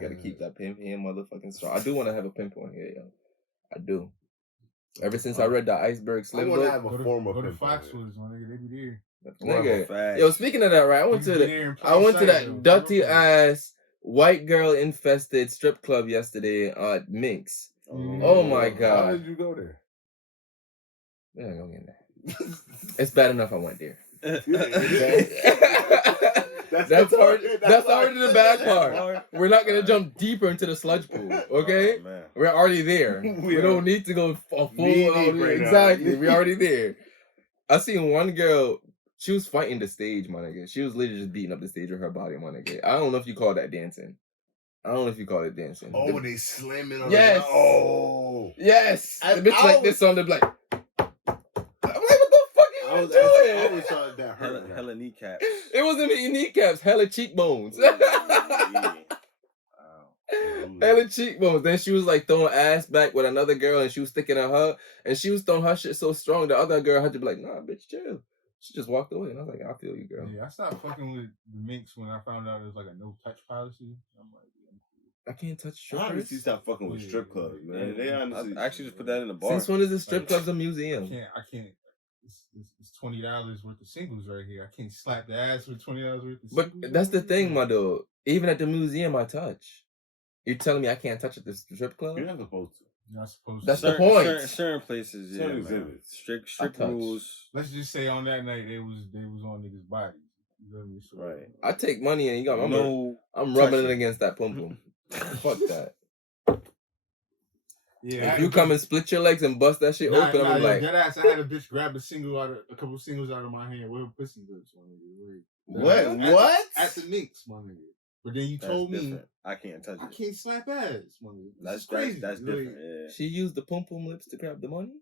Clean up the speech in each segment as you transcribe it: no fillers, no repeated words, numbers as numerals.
You gotta keep that pimp here, motherfucking strong. I do want to have a pimp on here, yo. I do. Ever since I read the Iceberg Slim book, I have a formal go to pimp. Foxwoods, my nigga. They be there. Nigga, yo, speaking of that, right? I went to that dirty ass white girl infested strip club yesterday at Minx. Oh my god! How did you go there? We're not going in there. It's bad enough I went there. That's already the bad part. We're not gonna jump deeper into the sludge pool, okay? We're already there. We don't need to go full. Exactly, we're already there. I seen one girl. She was fighting the stage, my nigga. She was literally just beating up the stage with her body, my nigga. I don't know if you call that dancing. Oh, they slamming on yes. Yes. The bitch like this on the like. I'm like, what the fuck is you doing? I always thought that hurt. Hella kneecaps. It wasn't even kneecaps, hella cheekbones. Hella cheekbones. Then she was like throwing ass back with another girl and she was sticking at her and she was throwing her shit so strong the other girl had to be like, nah, bitch, chill. She just walked away and I was like, I feel you, girl. Yeah, I stopped fucking with the Minx when I found out it was like a no touch policy. I'm like, I can't touch strippers. Honestly, stop fucking with strip clubs, man. They honestly I actually just put that in the bar. Since when is the strip clubs a museum? I can't. It's $20 worth of singles right here. I can't slap the ass with $20 worth of singles. But that's the thing, my dude. Even at the museum, I touch. You're telling me I can't touch at the strip club? You're not supposed to. You're not supposed to. That's the point. Certain places, yeah. Exhibits. Strict rules. Let's just say on that night they was on niggas' bodies. You know what I mean? So, right. I take money and you got I'm rubbing it against that pum pum. Fuck that. Yeah, if you come and split your legs and bust that shit open, I'm like, that ass. I had a bitch grab a couple singles out of my hand with her pussy lips, my nigga. What? At the Minx, my nigga. But then you told me I can't touch it. I can't slap ass, my nigga. That's crazy. That's different. Yeah. She used the pum pum lips to grab the money.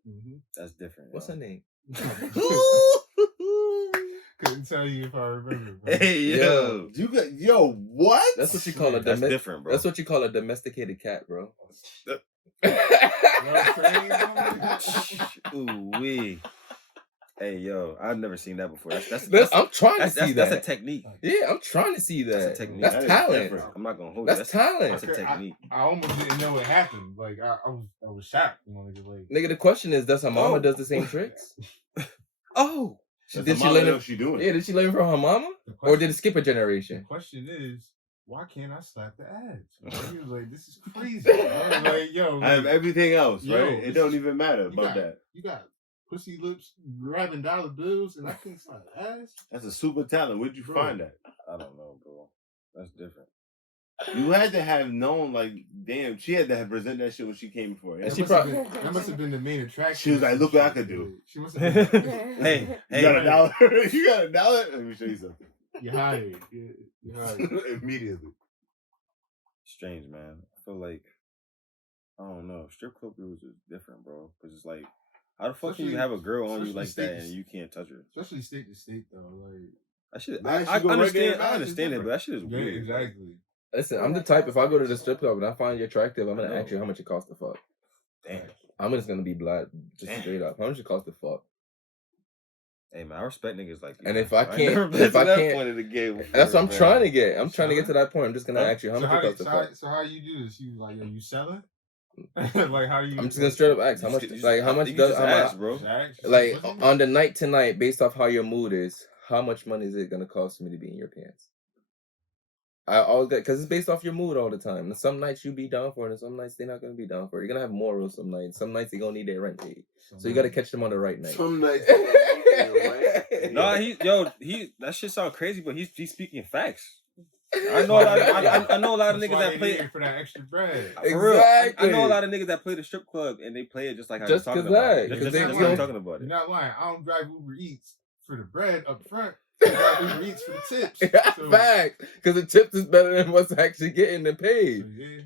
That's different. What's her name? Couldn't tell you if I remember. Bro. Hey yo, what? That's what you call a different, bro. That's what you call a domesticated cat, bro. Ooh wee. Hey yo, I've never seen that before. I'm trying to see that. That's a technique. Yeah, I'm trying to see that. That's a technique. That's talent. I'm not gonna hold you. That's talent. That's a technique. I almost didn't know what happened. Like I was shocked. You know, nigga, the question is, does her mama does the same tricks? Oh. Did she learn from her mama, or did it skip a generation? The question is, why can't I slap the ass? He was like, "This is crazy." I was like, "Yo, I have everything else, right? It don't even matter about that. You got pussy lips grabbing dollar bills, and I can't slap the ass. That's a super talent. Where'd you find that? I don't know, bro. That's different. You had to have known, like, damn, she had to have presented that shit when she came before. And that must have been the main attraction. She was like, look what I could do. She must have been hey, you got $1? You got $1? Let me show you something. You're hired. You're hired. Immediately. Strange, man. I feel like, I don't know, strip club rules is different, bro. Because it's like, how the fuck can you have a girl on you like that and you can't touch her? Especially state to state, though. Like, I understand it, but that shit is weird. Yeah, exactly. Listen, I'm the type, if I go to the strip club and I find you attractive, I'm going to ask you how much it costs to fuck. Damn. I'm just going to be black, just straight up. How much it costs to fuck? Hey, man, I respect niggas like you. And if I can't, that's what I'm trying to get. I'm trying to get to that point. I'm just going to ask you how much it costs to fuck. So how you do this? You like, are you selling? Like, how do you? I'm just going to straight up ask how much, like, how much does, bro? Like, on the night tonight, based off how your mood is, how much money is it going to cost me to be in your pants? I always get, because it's based off your mood all the time. And some nights you be down for it, and some nights they're not going to be down for it. You're going to have morals some nights. Some nights they're going to need their rent paid. So you got to catch them on the right night. Some nights. No, that shit sound crazy, but he's speaking facts. I know a lot of niggas that play for that extra bread. For real, I know a lot of niggas that play the strip club and they play it just like how you're talking about it. Just talking about it. You're not lying. I don't drive Uber Eats for the bread up front. Uber Eats for the tips. So. Fact, because the tips is better than what's actually getting the paid. So, yeah,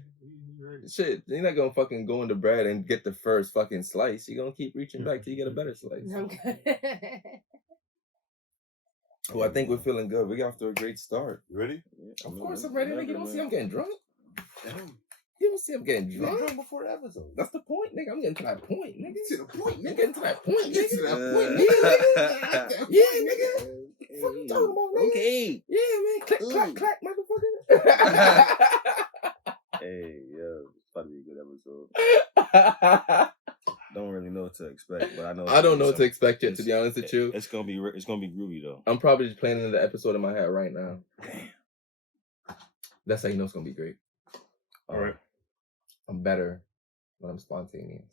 right. Shit, you're not gonna fucking go into bread and get the first fucking slice. You're gonna keep reaching back till you get a better slice. Well, I think we're feeling good. We got off to a great start. Ready? Yeah, of course I'm ready. Nigga, you don't see I'm getting drunk? Damn. You don't see I'm getting drunk? Drunk before the episode. That's the point, nigga. I'm getting to that point, nigga. To the point, nigga. Getting to that point, nigga. Get to that point, nigga. Yeah, nigga. What you talking about, nigga? Okay. Yeah, man. Click, clack, clack, motherfucker. Hey, yo, it's about to be a good episode. Don't really know what to expect, but I know. I don't know what to expect yet. To be honest with you, it's gonna be groovy though. I'm probably just planning the episode in my head right now. Damn. That's how you know it's gonna be great. All right. I'm better when I'm spontaneous.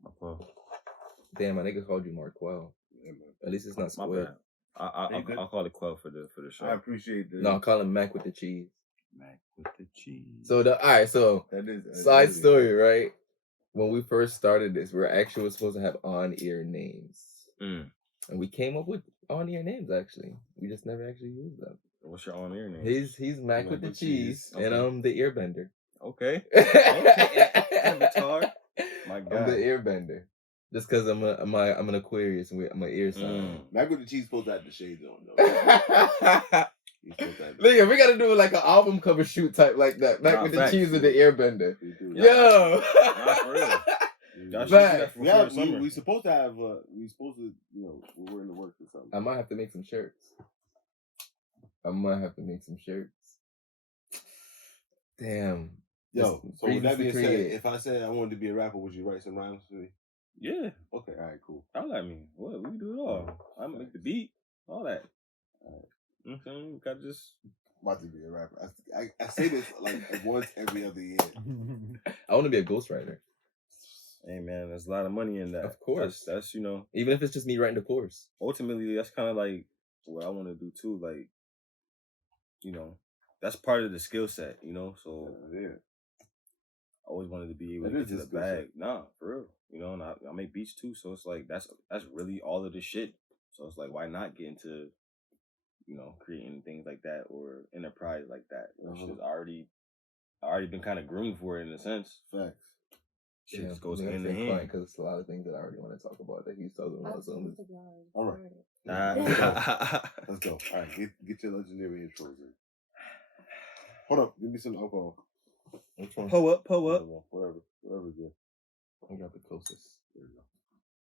Marquel. Damn, my nigga called you Marquel. Yeah, at least it's not Squid. I'll call it Quell for the show. I appreciate that. No, I'll call him Mac with the cheese. Mac with the cheese. So that is side story, right? When we first started this, we were supposed to have on-ear names. And we came up with on-ear names, actually. We just never actually used them. What's your on-ear name? He's Mac with the cheese, okay. And I'm the earbender. Okay. Avatar. My God. I'm the earbender. Just because I'm an Aquarius and I'm an ear sign. Mac with the cheese supposed to have the shades on, though. Look, we gotta do like an album cover shoot type like that. Mac with the cheese and the airbender. Yo, for real. We supposed to have. We're in the works or something. I might have to make some shirts. Damn. Yo, so with that being said, if I said I wanted to be a rapper, would you write some rhymes for me? Yeah. Okay. All right. Cool. I mean, what we can do it all. I make the beat, all that. All right. Okay, got just about to be a rapper. I say this like once every other year. I want to be a ghostwriter. Hey man, there's a lot of money in that. Of course, that's even if it's just me writing the chorus. Ultimately, that's kind of like what I want to do too. Like, that's part of the skill set. So yeah, I always wanted to be able to get to the bag. Nah, for real. And I make beats too, so it's like that's really all of the shit. So it's like, why not get into creating things like that or enterprise like that? Shit's already been kind of groomed for it in a sense. Facts. Shit just goes hand in hand. Because it's a lot of things that I already want to talk about that he's talking about. So all right. Let's go. All right, get your legendary intros in. Hold up, give me some alcohol. Which one? Pull up. Whatever good. I got the closest. There you go.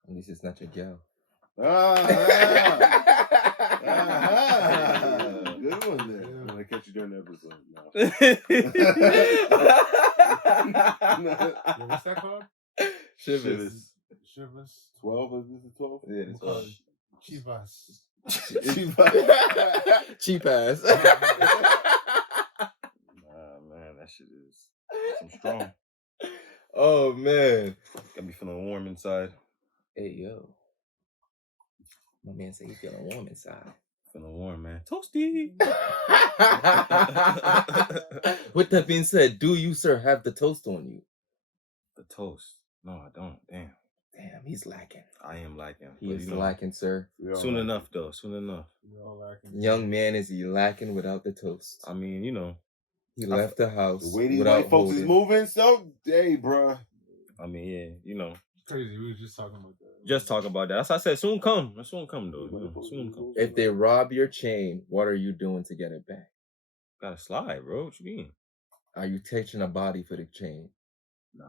At least it's not your gal. Good one there. I'm gonna catch you during the episode now. What's that called? Shivers. 12? Is this a 12? Yeah, it's 12. Chivas. Cheap ass. Man, that shit is some strong. Oh man, got me feeling warm inside. Hey yo. My man said he's feeling warm inside. Feeling warm, man. Toasty. With that being said, do you, sir, have the toast on you? The toast? No, I don't. Damn, he's lacking. I am lacking. He is lacking, sir. Soon enough, though. Soon enough. Young man, is he lacking without the toast? I mean, he left the house. The way these white folks is moving, so, hey, bruh. I mean, yeah, Crazy. We were just talking about that. Just talk about that. That's what I said. Soon come. Soon come, though. Soon come. If they rob your chain, what are you doing to get it back? Gotta slide, bro. What you mean? Are you taking a body for the chain? Nah.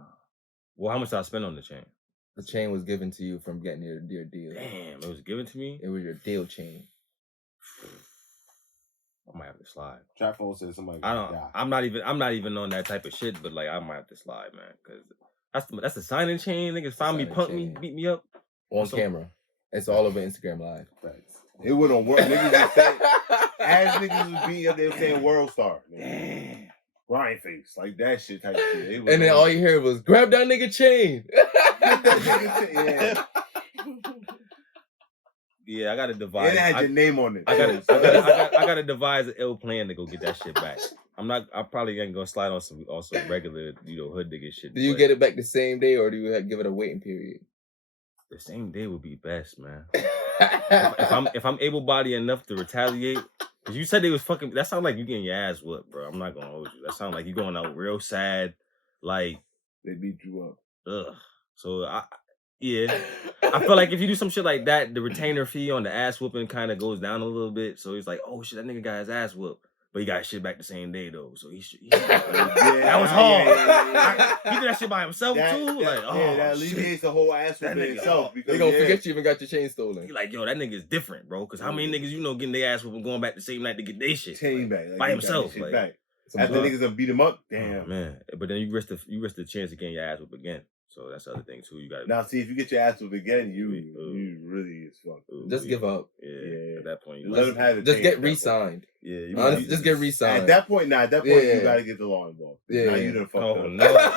Well, how much did I spend on the chain? The chain was given to you from getting your deal. Damn, it was given to me? It was your deal chain. I might have to slide. Trap phone said somebody. I'm not even on that type of shit, but like I might have to slide, man, because that's the signing chain. Niggas find me, punk me, beat me up on camera. It's all over Instagram Live. Thanks. It wouldn't work. Niggas was saying, as niggas was beating up, they were saying World Star. Damn. Grind face, like that shit type shit. And then all you heard was grab that nigga chain. Yeah. Yeah, I gotta devise. It had your name on it. I gotta devise an ill plan to go get that shit back. I probably ain't gonna slide on some regular, hood nigga shit. Do you get it back the same day, or do you give it a waiting period? The same day would be best, man. if I'm able-bodied enough to retaliate, because you said they was fucking. That sounds like you getting your ass whooped, bro. I'm not gonna hold you. That sounds like you going out real sad, like they beat you up. Ugh. So I feel like if you do some shit like that, the retainer fee on the ass whooping kind of goes down a little bit. So he's like, oh shit, that nigga got his ass whooped. But he got shit back the same day though. So that was hard. He did that shit by himself too. That alleviates the whole ass whooping itself. They gonna forget you even got your chain stolen. He like, yo, that nigga's different, bro. Cause how many niggas getting their ass whooping going back the same night to get their shit chain back by himself? Like, After niggas have beat him up, damn. Man. But then you risk the chance of getting your ass whooped again. So that's the other thing too. You gotta now see if you get your ass whooped again, you really is fucked. Just give up. Yeah. At that point, you let him have it. Just get re-signed. Yeah, honestly, just get re-signed. At that point, you gotta get the law involved. Yeah. Now you done fucked up. No.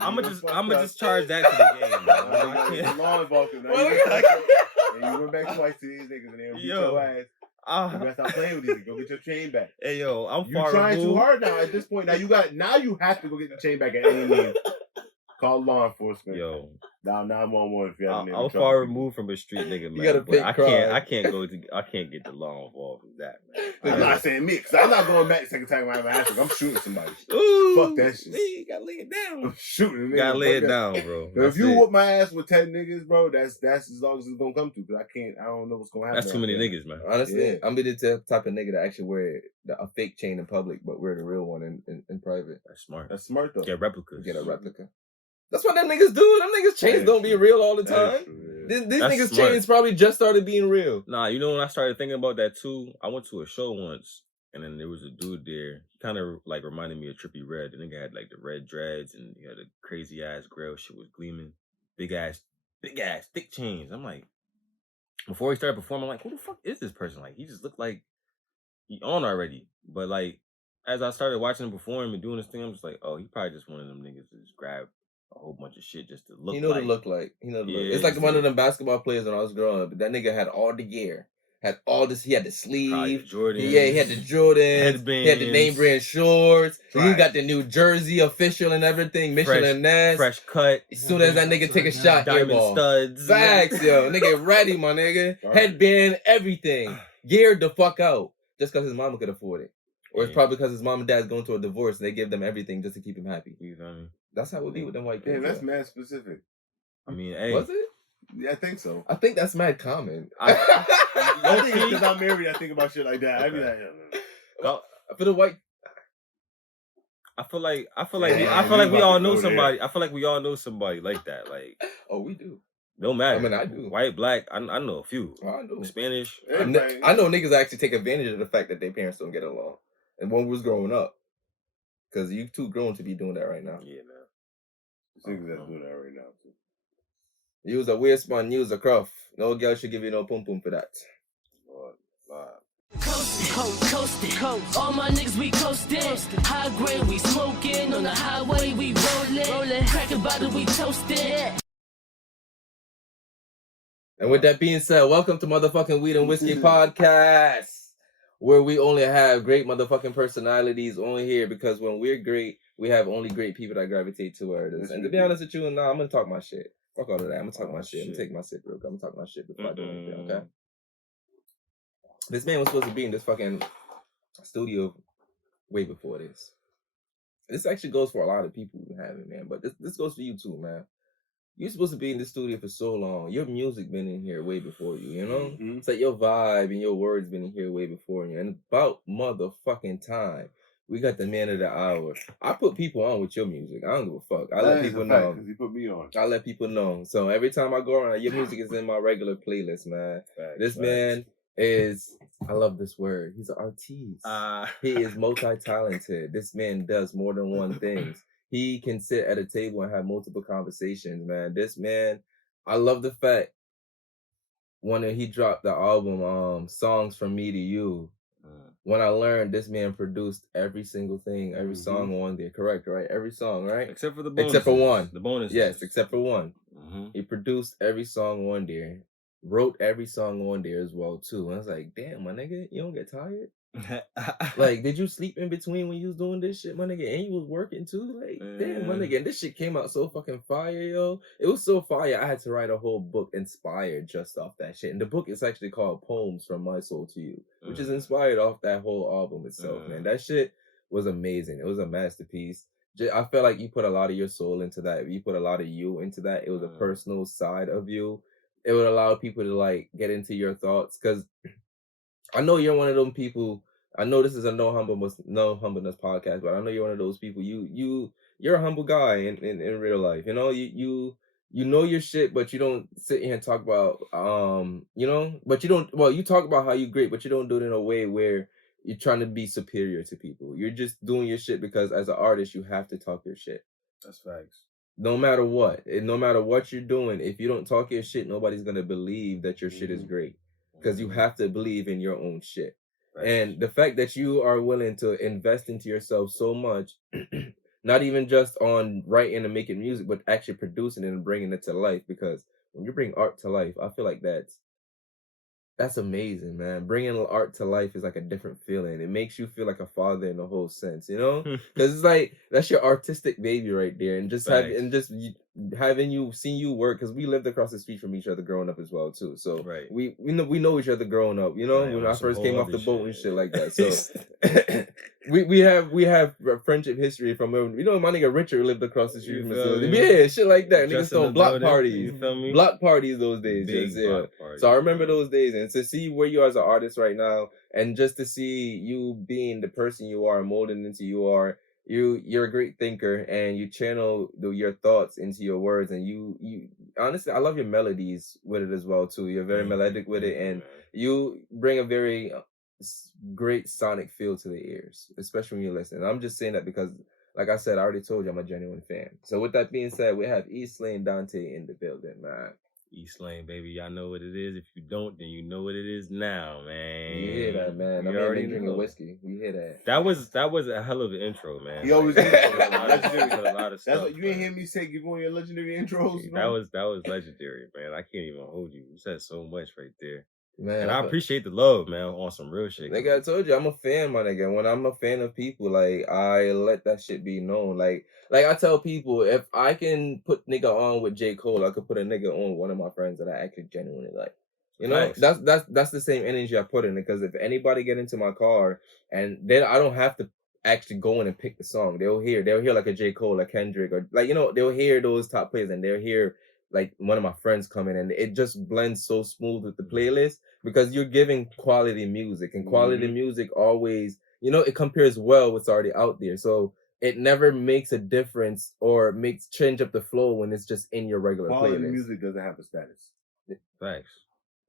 I'm gonna just charge that to the game, man. Law involved. And you went back twice to these niggas and they beat your ass. You gotta stop playing with these niggas. Go get your chain back. Hey yo, I'm You're trying too hard now. At this point, now you have to go get the chain back at any means. Call law enforcement. Yo, now 911 if you have I'm far removed from a street nigga, man. You gotta pick I can't get the law involved with that, man. I'm not saying me, because I'm not going back the second time I'm asking. I'm shooting somebody. Ooh, fuck that shit. You gotta lay it down. I'm shooting. Gotta lay it down, bro. If you whoop my ass with 10 niggas, bro, that's as long as it's gonna come to. Because I don't know what's gonna happen. That's too many niggas, man. Honestly, I'm the type of nigga that actually wear a fake chain in public, but wear the real one in private. That's smart. That's smart though. Get replicas. Get a replica. That's what them niggas do. Them niggas chains don't be real all the time. These niggas smart. chains probably just started being real. Nah, you know when I started thinking about that too, I went to a show once, and then there was a dude there. He kind of like reminded me of Trippie Redd. The nigga had like the red dreads, and he had a crazy ass grill. Shit was gleaming. Big ass, thick chains. I'm like, before he started performing, I'm like, who the fuck is this person? Like, he just looked like he on already. But like, as I started watching him perform and doing this thing, I'm just like, oh, he probably just one of them niggas to just grab a whole bunch of shit just to look. He know like. to look like. He know to look. It's like one of them basketball players when I was growing up. That nigga had all the gear. Had all this. He had the sleeve. Jordan. He had the Jordan. He had the name brand shorts. Right. He got the New Jersey official and everything. Michelin Ness. Fresh cut. As soon as that nigga take a shot, diamond studs. Facts, yo. Nigga ready, my nigga. Right. Headband, everything. Geared the fuck out. Just because his mama could afford it. Or it's probably because his mom and dad's going through a divorce and they give them everything just to keep him happy. You know what I mean? That's how it would be with them white kids. Yeah, that's mad specific. I mean, hey. Was it? Yeah, I think so. I think that's mad common. I think because I'm married, I think about shit like that. Okay. I be like, well, for the white. I feel like we all know somebody. I feel like we all know somebody like that. Like, oh, we do. No matter. I mean, I do. White, black, I know a few. Oh, I know. Spanish. I know niggas actually take advantage of the fact that their parents don't get along. And when we was growing up. Because you too grown to be doing that right now. Yeah, man. Niggas that's doing that right now, too. You was a weird spun, you was a cruff. No girl should give you no pum pum for that. Coast. All my niggas, we coastin'. High grade, we smoking. On the highway, we rollin'. Crack a bottle, we toastin'. And with that being said, welcome to motherfucking Weed and Whiskey Podcast, where we only have great motherfucking personalities only here because when we're great, we have only great people that gravitate toward us. And to be honest with you, I'm gonna talk my shit. Fuck all of that. I'm gonna talk my shit. I'm gonna take my sip real quick. I'm gonna talk my shit before I do anything, okay? This man was supposed to be in this fucking studio way before this. This actually goes for a lot of people who have it, man. But this goes for you too, man. You're supposed to be in the studio for so long. Your music been in here way before you, you know? Mm-hmm. It's like your vibe and your words been in here way before you. And about motherfucking time, we got the man of the hour. I put people on with your music. I don't give a fuck. I let people know. Because you put me on. I let people know. So every time I go around, your music is in my regular playlist, man. This man is, I love this word. He's an artiste. He is multi-talented. This man does more than one thing. He can sit at a table and have multiple conversations, man. This man, I love the fact when he dropped the album, Songs From Me to You, when I learned this man produced every single thing, every song on there. Correct, right? Every song, right? Except for the bonus. Except for one. The bonus. Yes, except for one. Mm-hmm. He produced every song on there. Wrote every song on there as well, too. And I was like, damn, my nigga, you don't get tired? Like, did you sleep in between when you was doing this shit, my nigga? And you was working too? Like, damn, my nigga. And this shit came out so fucking fire, yo. It was so fire, I had to write a whole book inspired just off that shit. And the book is actually called Poems From My Soul to You, which is inspired off that whole album itself, man. That shit was amazing. It was a masterpiece. I felt like you put a lot of your soul into that. You put a lot of you into that. It was a personal side of you. It would allow people to, like, get into your thoughts. Because I know you're one of them people. I know this is a no humbleness podcast, but I know you're one of those people. You're a humble guy in real life. You know, you know your shit, but you don't sit here and talk about you know, but you don't. Well, you talk about how you great, but you don't do it in a way where you're trying to be superior to people. You're just doing your shit because as an artist, you have to talk your shit. That's facts. No matter what, and no matter what you're doing, if you don't talk your shit, nobody's gonna believe that your shit is great. Because you have to believe in your own shit. Right. And the fact that you are willing to invest into yourself so much, not even just on writing and making music, but actually producing it and bringing it to life. Because when you bring art to life, I feel like that's amazing, man. Bringing art to life is like a different feeling. It makes you feel like a father in the whole sense, you know? Because it's like that's your artistic baby right there, and just having you seeing you work. Because we lived across the street from each other growing up as well too. So we know each other growing up. You know, when I first came off the boat and shit like that. So we have friendship history from my nigga Richard lived across the street from us. Yeah, shit like that. Niggas throwing block parties, block parties those days. So I remember those days. And to see where you are as an artist right now, and just to see you being the person you are, molding into you're a great thinker, and you channel your thoughts into your words, and you honestly, I love your melodies with it as well too. You're very melodic with it, and you bring a very great sonic feel to the ears, especially when you listen. I'm just saying that because, like I said, I already told you I'm a genuine fan. So with that being said, we have EastLane Donte in the building, man. EastLane, baby, y'all know what it is. If you don't, then you know what it is now, man. You hear that, man? I'm already drinking whiskey. You hear that? That was a hell of an intro, man. He always did a lot of stuff. That's what you ain't hear me say. Give one of your legendary intros, bro. That was legendary, man. I can't even hold you. You said so much right there. Man, and I appreciate the love, man, on some real shit. Nigga, I told you, I'm a fan, my nigga. When I'm a fan of people, like, I let that shit be known. Like I tell people, if I can put nigga on with J. Cole, I could put a nigga on with one of my friends that I actually genuinely like. You know, nice. That's the same energy I put in it. Because if anybody get into my car, and then I don't have to actually go in and pick the song. They'll hear like a J. Cole, a Kendrick, or like, you know, they'll hear those top players, and they'll hear like one of my friends coming, and it just blends so smooth with the playlist because you're giving quality music, and quality music always, you know, it compares well with what's already out there. So it never makes a difference or change up the flow when it's just in your regular quality playlist. Music doesn't have a status. Thanks.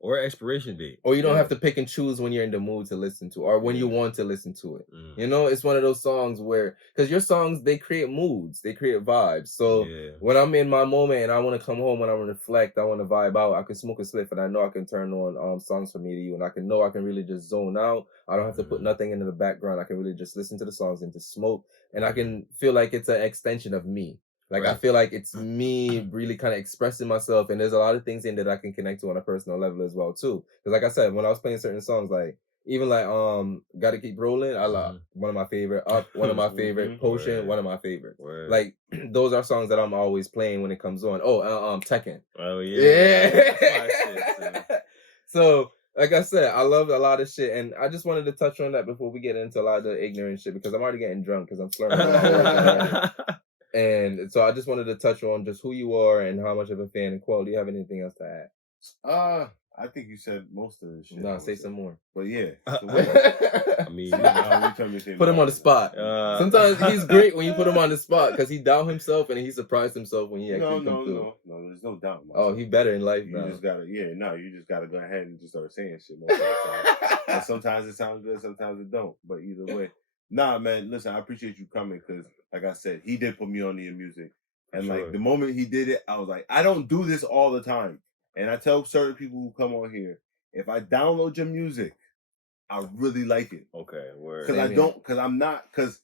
Or expiration date. Or you don't have to pick and choose when you're in the mood to listen to, or when you want to listen to it. You know, it's one of those songs where, because your songs, they create moods, they create vibes. So when I'm in my moment and I want to come home and I want to reflect, I want to vibe out, I can smoke a spliff and I know I can turn on songs from me to you, and I can really just zone out. I don't have to put nothing into the background. I can really just listen to the songs and just smoke, and I can feel like it's an extension of me. Like, I feel like it's me really kind of expressing myself, and there's a lot of things in that I can connect to on a personal level as well too. Because like I said, when I was playing certain songs, like even like Gotta Keep Rolling, I love one of my favorite, Up, one of my favorite, Potion, one of my favorite. Like those are songs that I'm always playing when it comes on. Tekken. Oh yeah. So like I said, I love a lot of shit, and I just wanted to touch on that before we get into a lot of the ignorant shit, because I'm already getting drunk because I'm slurring. And so I just wanted to touch on just who you are and how much of a fan. And Qual, do you have anything else to add? I think you said most of the shit. No, say some more. But yeah. I mean, put him on the spot. Sometimes he's great when you put him on the spot because he doubt himself and he surprised himself when he actually comes through. No, there's no doubt. Oh, he better in life now. You just gotta go ahead and just start saying shit most of the time. And sometimes it sounds good, sometimes it don't. But either way. Nah, man, listen, I appreciate you coming because, like I said, he did put me on to your music. And, like, the moment he did it, I was like, I don't do this all the time. And I tell certain people who come on here, if I download your music, I really like it. Okay, word. Because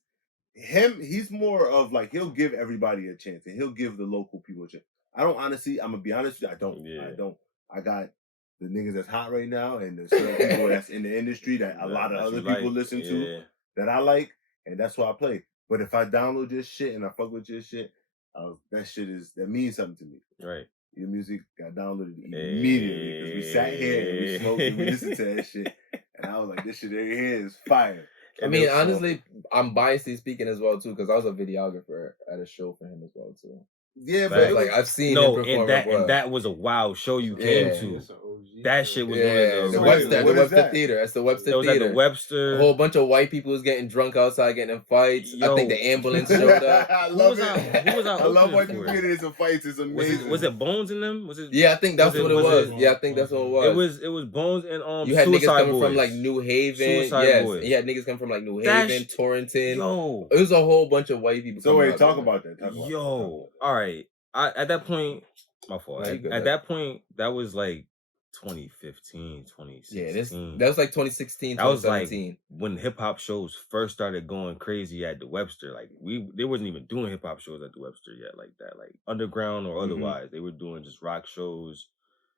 he's more of, like, he'll give everybody a chance, and he'll give the local people a chance. I don't, honestly, I'm going to be honest with you, I don't. Yeah. I don't. I got the niggas that's hot right now, and the certain people that's in the industry that a lot of other people listen to. That I like, and that's why I play. But if I download your shit and I fuck with your shit, that means something to me. Right. Your music got downloaded immediately because we sat here and we smoked and we listened to that shit, and I was like, this shit right here is fire. I mean, honestly, I'm biasly speaking as well too, because I was a videographer at a show for him as well too. Yeah, but like I've seen him perform. And that was a wild show you came to. That shit was one of the Webster Theater. That's the Webster Theater. It was at the Webster. A whole bunch of white people was getting drunk outside, getting in fights. I think the ambulance showed up. I love it. Who was I love white people getting into fights. It's amazing. Was it Bones in them? Yeah, I think that's what it was. Yeah, I think that's what it was. It was Bones and you had Suicide niggas coming Boys. from like New Haven. Suicide Boys. You had niggas coming from like New Haven, Torrington. Yo, it was a whole bunch of white people. So wait, talk about that. All right. At that point, my fault. At that point, that was like 2015, 2016. That was like 2016, 2017. That was like when hip hop shows first started going crazy at the Webster. Like they wasn't even doing hip hop shows at the Webster yet, like that, like underground or otherwise. They were doing just rock shows,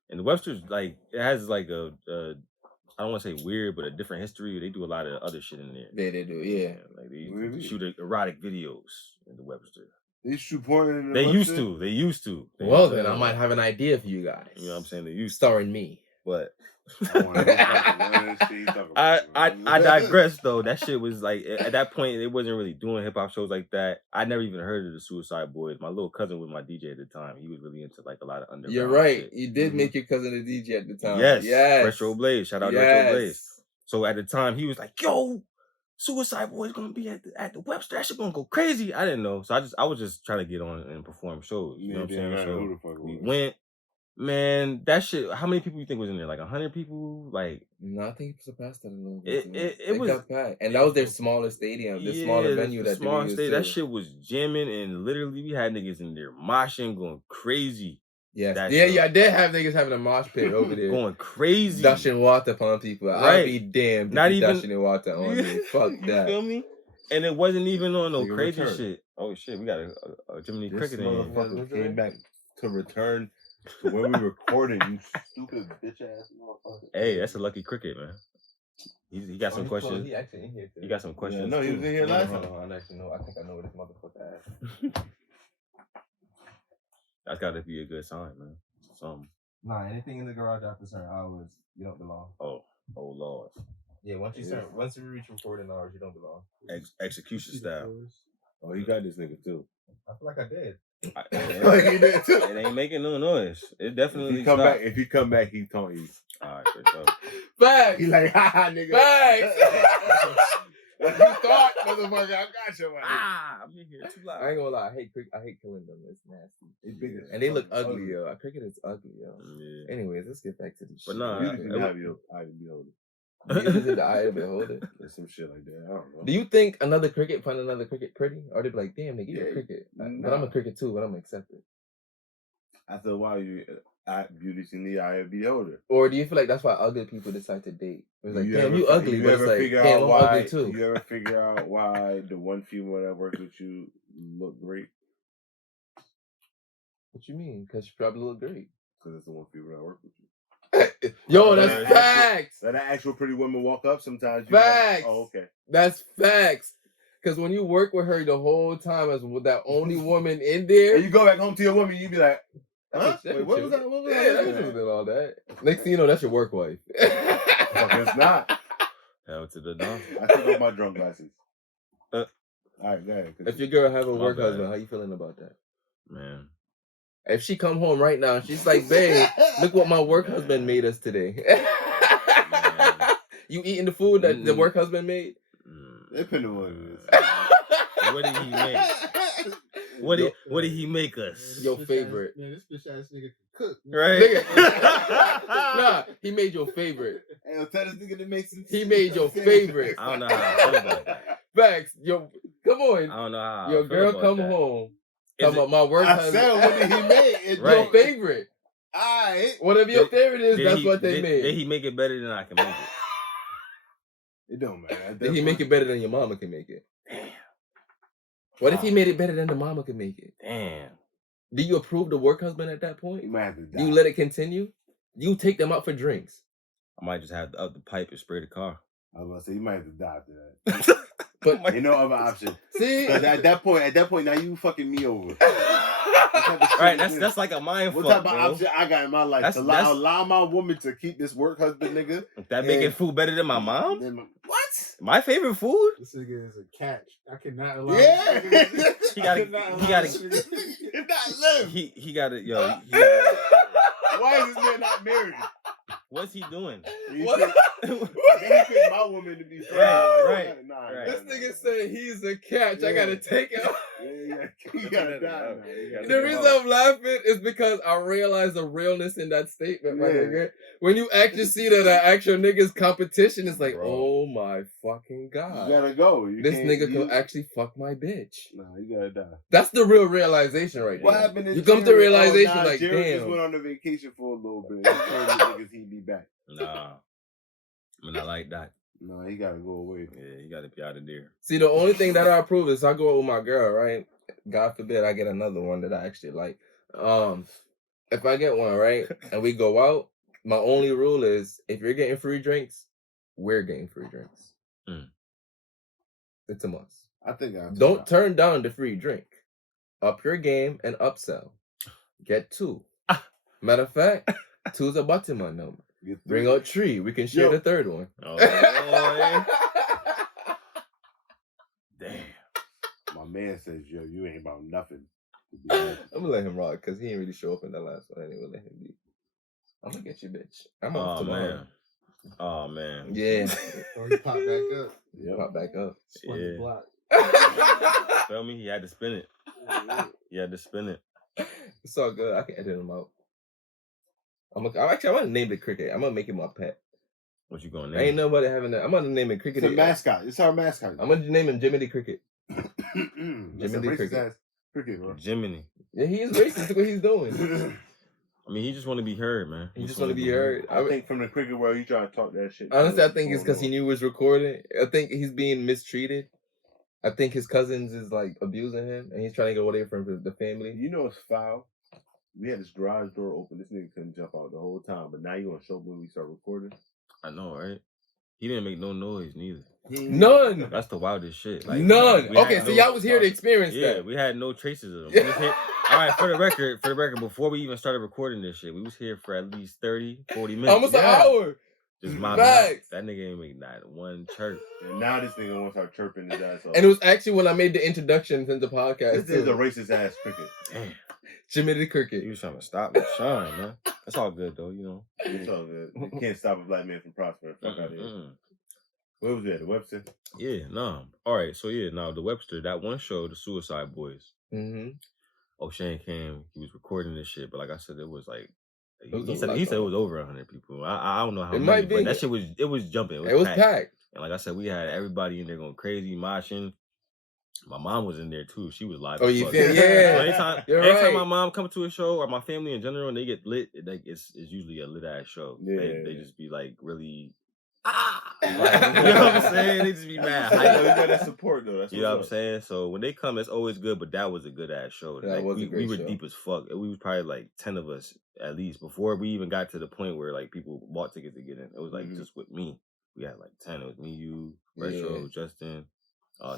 and the Webster's like it has like a I don't want to say weird, but a different history. They do a lot of other shit in there. Yeah, they do. Yeah, like they shoot erotic videos in the Webster. They shoot porn in the They Webster? used to. Well, then I might have an idea for you guys. You know what I'm saying? They used starring me. But I digress though. That shit was like at that point it wasn't really doing hip hop shows like that. I never even heard of the Suicide Boys. My little cousin was my DJ at the time. He was really into like a lot of underground. You're right. Shit. You did make your cousin a DJ at the time. Yes. Retro Blaze. Shout out Retro Blaze. So at the time he was like, "Yo, Suicide Boys gonna be at the Webster. That shit gonna go crazy." I didn't know, so I was just trying to get on and perform shows. You know what I'm saying? So we went. Man, that shit. How many people you think was in there? Like 100 people? Like no, I think it surpassed that a little bit. It was got packed, and that was their smaller stadium, smaller venue. That small stage. That shit was jamming, and literally we had niggas in there moshing, going crazy. Yeah, I did have niggas having a mosh pit over there, going crazy, dashing water upon people. Right. I'd be damned. Not even dashing water on me. Fuck that. You feel me? And it wasn't even on no crazy shit. Oh shit, we got a Jiminy Cricket in here. Motherfucker came back to return. So when we recorded, you stupid bitch ass motherfucker. Hey, that's a lucky cricket, man. He got some questions. He actually in here. He got some questions. No, he was in here last time. I actually know. I think I know what this motherfucker asked. That's got to be a good sign, man. Nah, anything in the garage after certain hours, you don't belong. Oh Lord. Yeah, once you reach recording hours, you don't belong. Execution style. Oh, you got this nigga too. I feel like I did. He did too. It ain't making no noise. It definitely. If he come back, he taunt you. All right, for sure. Facts. He like, haha, nigga. Facts. You thought, motherfucker, I got you. I'm in here too loud. I ain't gonna lie. I hate killing them. It's nasty. It's big and they look ugly, yo. I cricket is ugly, yo. Yeah. Anyways, let's get back to this shit. But nah, you have your eye to beholder. Is it the eye of the beholder? There's some shit like that. I don't know. Do you think another cricket find another cricket pretty? Or they be like, damn, they get a cricket. But I'm a cricket too, but I'm accepted. After a while, beauty's in the eye of the beholder. Or do you feel like that's why ugly people decide to date? It's like, damn, you ugly, but it's like, damn, I'm ugly too. You ever figure out why the one female that works with you look great? What you mean? Because she probably look great. Because it's the one female that works with you. Yo, that's facts. That actual pretty woman walk up sometimes. Facts. Oh, okay. That's facts. Because when you work with her the whole time as that only woman in there, and you go back home to your woman, you be like, huh? Wait, what was that? What was that? Yeah, that was all that. Next thing you know, that's your work wife. It's not. Hell to the dog. I took off my drunk glasses. All right, go ahead. If your girl have a work husband, how you feeling about that? Man. If she come home right now and she's like, babe, look what my work husband made us today. You eating the food that the work husband made? Depending on what it is. What did he make? What did he make us? Your favorite. Man, this bitch ass nigga can cook. Right? Nah, he made your favorite. Hey, I'll tell this nigga to make some. He made your favorite. I don't know how I feel about that. Facts. Come on. I don't know how. Your girl come home. Talking about my work husband. I said, what did he make? It's your favorite. Alright. Whatever your favorite is, that's what they made. Did he make it better than I can make it? It don't matter. Did he make it better than your mama can make it? Damn. What if he made it better than the mama can make it? Damn. Do you approve the work husband at that point? You might have to die. Do you let it continue? You take them out for drinks. I might just have to up the pipe and spray the car. I was about to say, you might have to die after that. But ain't no other option. See? Because at that point, now you fucking me over. Right, that's like a mind fuck. What type of option I got in my life? Allow my woman to keep this work husband nigga. That making food better than my mom? What? My favorite food? This nigga is a catch. I cannot allow. Yeah. He gotta. You're not live? He got it, yo. Why is this man not married? What's he doing? What? Then he picked my woman to be friends. Right. This nigga said he's a catch. Yeah. I gotta take him. Yeah. You gotta die. The reason I'm laughing is because I realize the realness in that statement, my nigga. When you actually see that an actual nigga's competition, it's like, oh my fucking God. You gotta go. This nigga can actually fuck my bitch. Nah, you gotta die. That's the real realization right there. What happened is you come to realization like, Jared damn. just went on a vacation for a little bit. He told the niggas he'd be back. Nah. I mean, I like that. No, he gotta go away. Yeah, he gotta be out of there. See, the only thing that I approve is I go out with my girl, right? God forbid I get another one that I actually like. If I get one, right, and we go out, my only rule is if you're getting free drinks, we're getting free drinks. It's a must. I think don't turn down the free drink. Up your game and upsell. Get 2. Matter of fact, 2's a bottom number. Bring out 3. We can share the third one. Oh, boy. Damn. My man says, yo, you ain't about nothing. I'm gonna let him rock because he didn't really show up in the last one anyway. Let him be. I'm gonna get you, bitch. I'm off tomorrow. Man. Oh, man. Yeah. He popped back up. Yeah. Pop back up. Spun the block. Feel me? He had to spin it. He had to spin it. It's all good. I can edit him out. I want to name it Cricket. I'm gonna make it my pet. What you gonna name? Ain't nobody having that. I'm gonna name it Cricket. It's a mascot. It's our mascot. I'm gonna name him Jiminy Cricket. Jiminy Cricket. Cricket, bro. Jiminy. Yeah, he is racist. Look what he's doing. I mean, he just want to be heard, man. He just want to be heard. I think from the cricket world, he trying to talk that shit. Honestly, I think it's because he knew it was recording. I think he's being mistreated. I think his cousins is like abusing him, and he's trying to get away from the family. You know it's foul. We had this garage door open. This nigga couldn't jump out the whole time. But now you gonna show when we start recording? I know, right? He didn't make no noise neither. None. That's the wildest shit. Like, none. Okay, so y'all was here to experience that. Yeah, we had no traces of him. All right, for the record, before we even started recording this shit, we was here for at least 30, 40 minutes. Almost an hour. Just mopping up. That nigga ain't make not one chirp. And now this nigga wants to start chirping his ass off. And it was actually when I made the introduction to the podcast. This is a racist ass cricket. Damn. Jimmy the Cricket. He was trying to stop me shine, man. That's all good though, you know. It's all good. You can't stop a black man from prospering. Fuck out of here. Where was that? The Webster? Yeah, no. All right, so yeah, now the Webster, that one show, the Suicide Boys. Mm-hmm. O'Shane came, he was recording this shit, but like I said, it was like he said it was over 100 people. I don't know how many, but that shit was jumping. It was packed. And like I said, we had everybody in there going crazy, moshing. My mom was in there too. She was live. Oh, you feel? Yeah. So anytime my mom come to a show or my family in general and they get lit, like it's usually a lit ass show. Yeah. They just be like really. Like, you know what I'm saying? They just be mad. You got that support though. That's you know what I'm saying? So when they come, it's always good. But that was a good ass show. That was a great we were show. deep as fuck. We was probably like 10 of us at least before we even got to the point where like people bought tickets to get in. It was like just with me. We had like 10. It was me, you, Retro, Justin.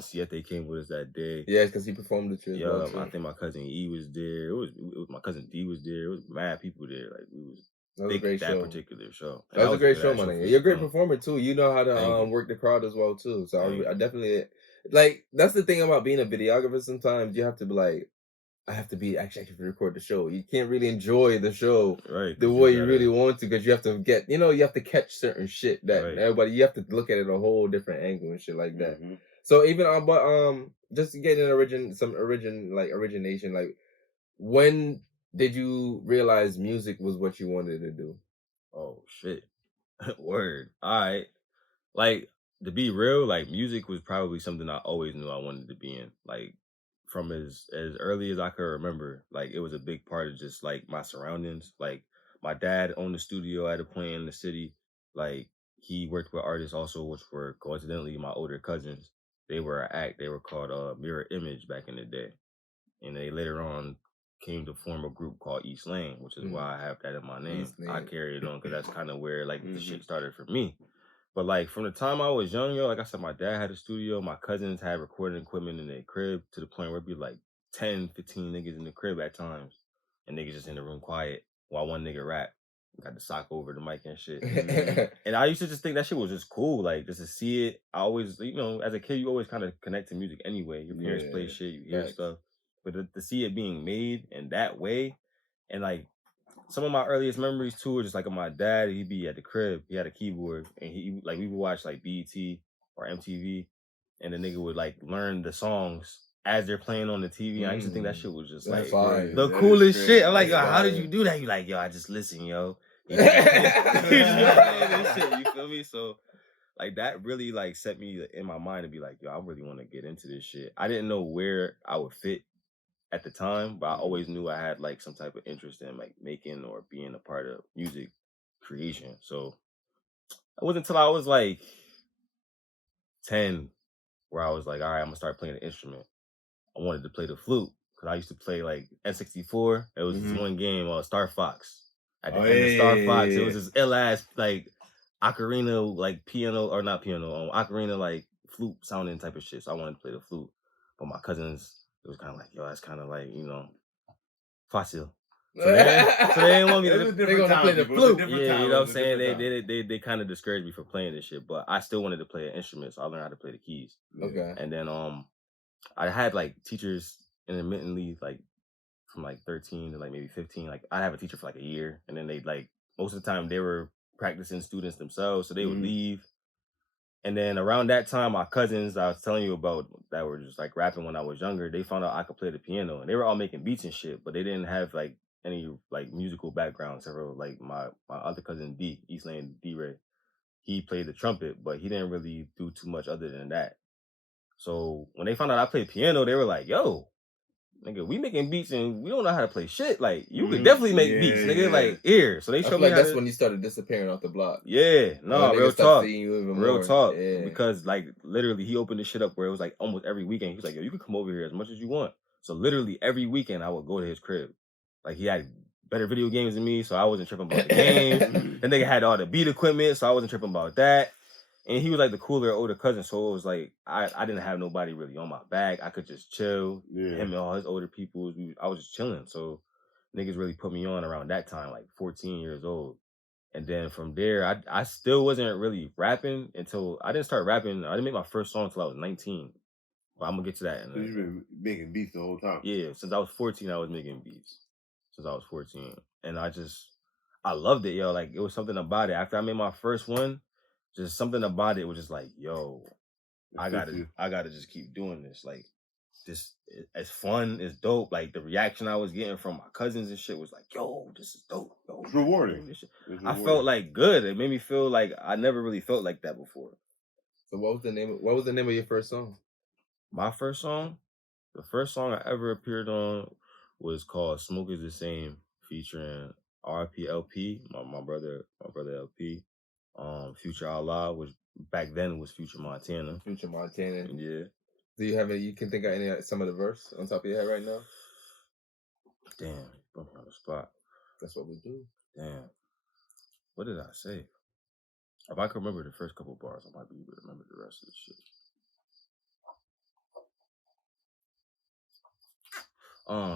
Siete came with us that day. Yeah, because he performed the trip. Yeah, I think my cousin E was there. It was my cousin D was there. It was mad people there. Like we was. That was a great show. Particular show. And that was a great show, my nigga. You're a great performer too. You know how to work the crowd as well too. So I definitely like. That's the thing about being a videographer. Sometimes you have to be like, I have to be actually record the show. You can't really enjoy the show the way you really want to because you have to get, you have to catch certain shit that everybody. You have to look at it a whole different angle and shit like that. Mm-hmm. So even just getting some origination. Like, when did you realize music was what you wanted to do? Oh shit, word. All right, like to be real, like music was probably something I always knew I wanted to be in. Like from as early as I could remember, like it was a big part of just like my surroundings. Like my dad owned a studio at a point in the city. Like he worked with artists also, which were coincidentally my older cousins. They were an act. They were called Mirror Image back in the day. And they later on came to form a group called EastLane, which is why I have that in my name. I carry it on because that's kind of where like the shit started for me. But like from the time I was young, like I said, my dad had a studio. My cousins had recording equipment in their crib to the point where it'd be like 10, 15 niggas in the crib at times. And niggas just in the room quiet while one nigga rap. Got the sock over the mic and shit. And I used to just think that shit was just cool. Like, just to see it. I always, as a kid, you always kind of connect to music anyway. Your parents play shit, you hear stuff. but to see it being made in that way, and like some of my earliest memories too were just like of my dad. He'd be at the crib, he had a keyboard, and he like we would watch like BET or MTV, and the nigga would like learn the songs as they're playing on the TV. And I used to think that shit was just like the coolest shit. I'm like, yo, how did you do that? You like, yo, I just listen, yo. You just playing this shit, you feel me? So like that really like set me in my mind to be like, yo, I really want to get into this shit. I didn't know where I would fit at the time, but I always knew I had like some type of interest in like making or being a part of music creation. So it wasn't until I was like 10 where I was like, all right, I'm gonna start playing an instrument. I wanted to play the flute because I used to play like N64. It was this one game called Star Fox. At the end of Star Fox, it was this ill ass like ocarina, like piano or not piano, ocarina like flute sounding type of shit. So I wanted to play the flute, but my cousins, it was kind of like, yo, that's kind of like, you know, fácil. So they didn't want me to. They're gonna play the flute. Yeah, you know what I'm saying? They kind of discouraged me from playing this shit, but I still wanted to play an instrument, so I learned how to play the keys. Okay. And then I had like teachers intermittently, like from like 13 to like maybe 15. Like I have a teacher for like a year, and then they like most of the time they were practicing students themselves, so they would leave. And then around that time, my cousins I was telling you about that were just like rapping when I was younger, they found out I could play the piano, and they were all making beats and shit, but they didn't have like any like musical background. Several like my other cousin D, EastLane Donte, he played the trumpet, but he didn't really do too much other than that. So when they found out I played piano, they were like, yo, nigga, we making beats and we don't know how to play shit. Like, you could definitely make beats, nigga. Like, here. So they showed me like that's when you started disappearing off the block. Yeah. No, real talk. Real talk. Yeah. Because, like, literally, he opened this shit up where it was, like, almost every weekend. He was like, yo, you can come over here as much as you want. So literally, every weekend, I would go to his crib. Like, he had better video games than me, so I wasn't tripping about the games. Then they had all the beat equipment, so I wasn't tripping about that. And he was like the cooler older cousin, so it was like I didn't have nobody really on my back. I could just chill. Him and all his older people, I was just chilling. So niggas really put me on around that time, like 14 years old. And then from there, I still wasn't really rapping until I didn't start rapping. I didn't make my first song until I was 19. But I'm gonna get to that. So you've been making beats the whole time? Yeah, since I was 14, I was making beats. Since I was 14, and I loved it, yo. Like it was something about it. After I made my first one. Just something about it was just like, yo, I gotta just keep doing this. Like, this it's fun, it's dope. Like the reaction I was getting from my cousins and shit was like, yo, this is dope. Yo, it's rewarding. I felt like good. It made me feel like I never really felt like that before. So what was the name of your first song? My first song? The first song I ever appeared on was called Smoke Is the Same, featuring RP LP, my brother LP. Future Allah, which back then was Future Montana. Future Montana. Yeah. Do you have any? You can think of some of the verse on top of your head right now? Damn, put me on the spot. That's what we do. Damn. What did I say? If I could remember the first couple bars, I might be able to remember the rest of the shit.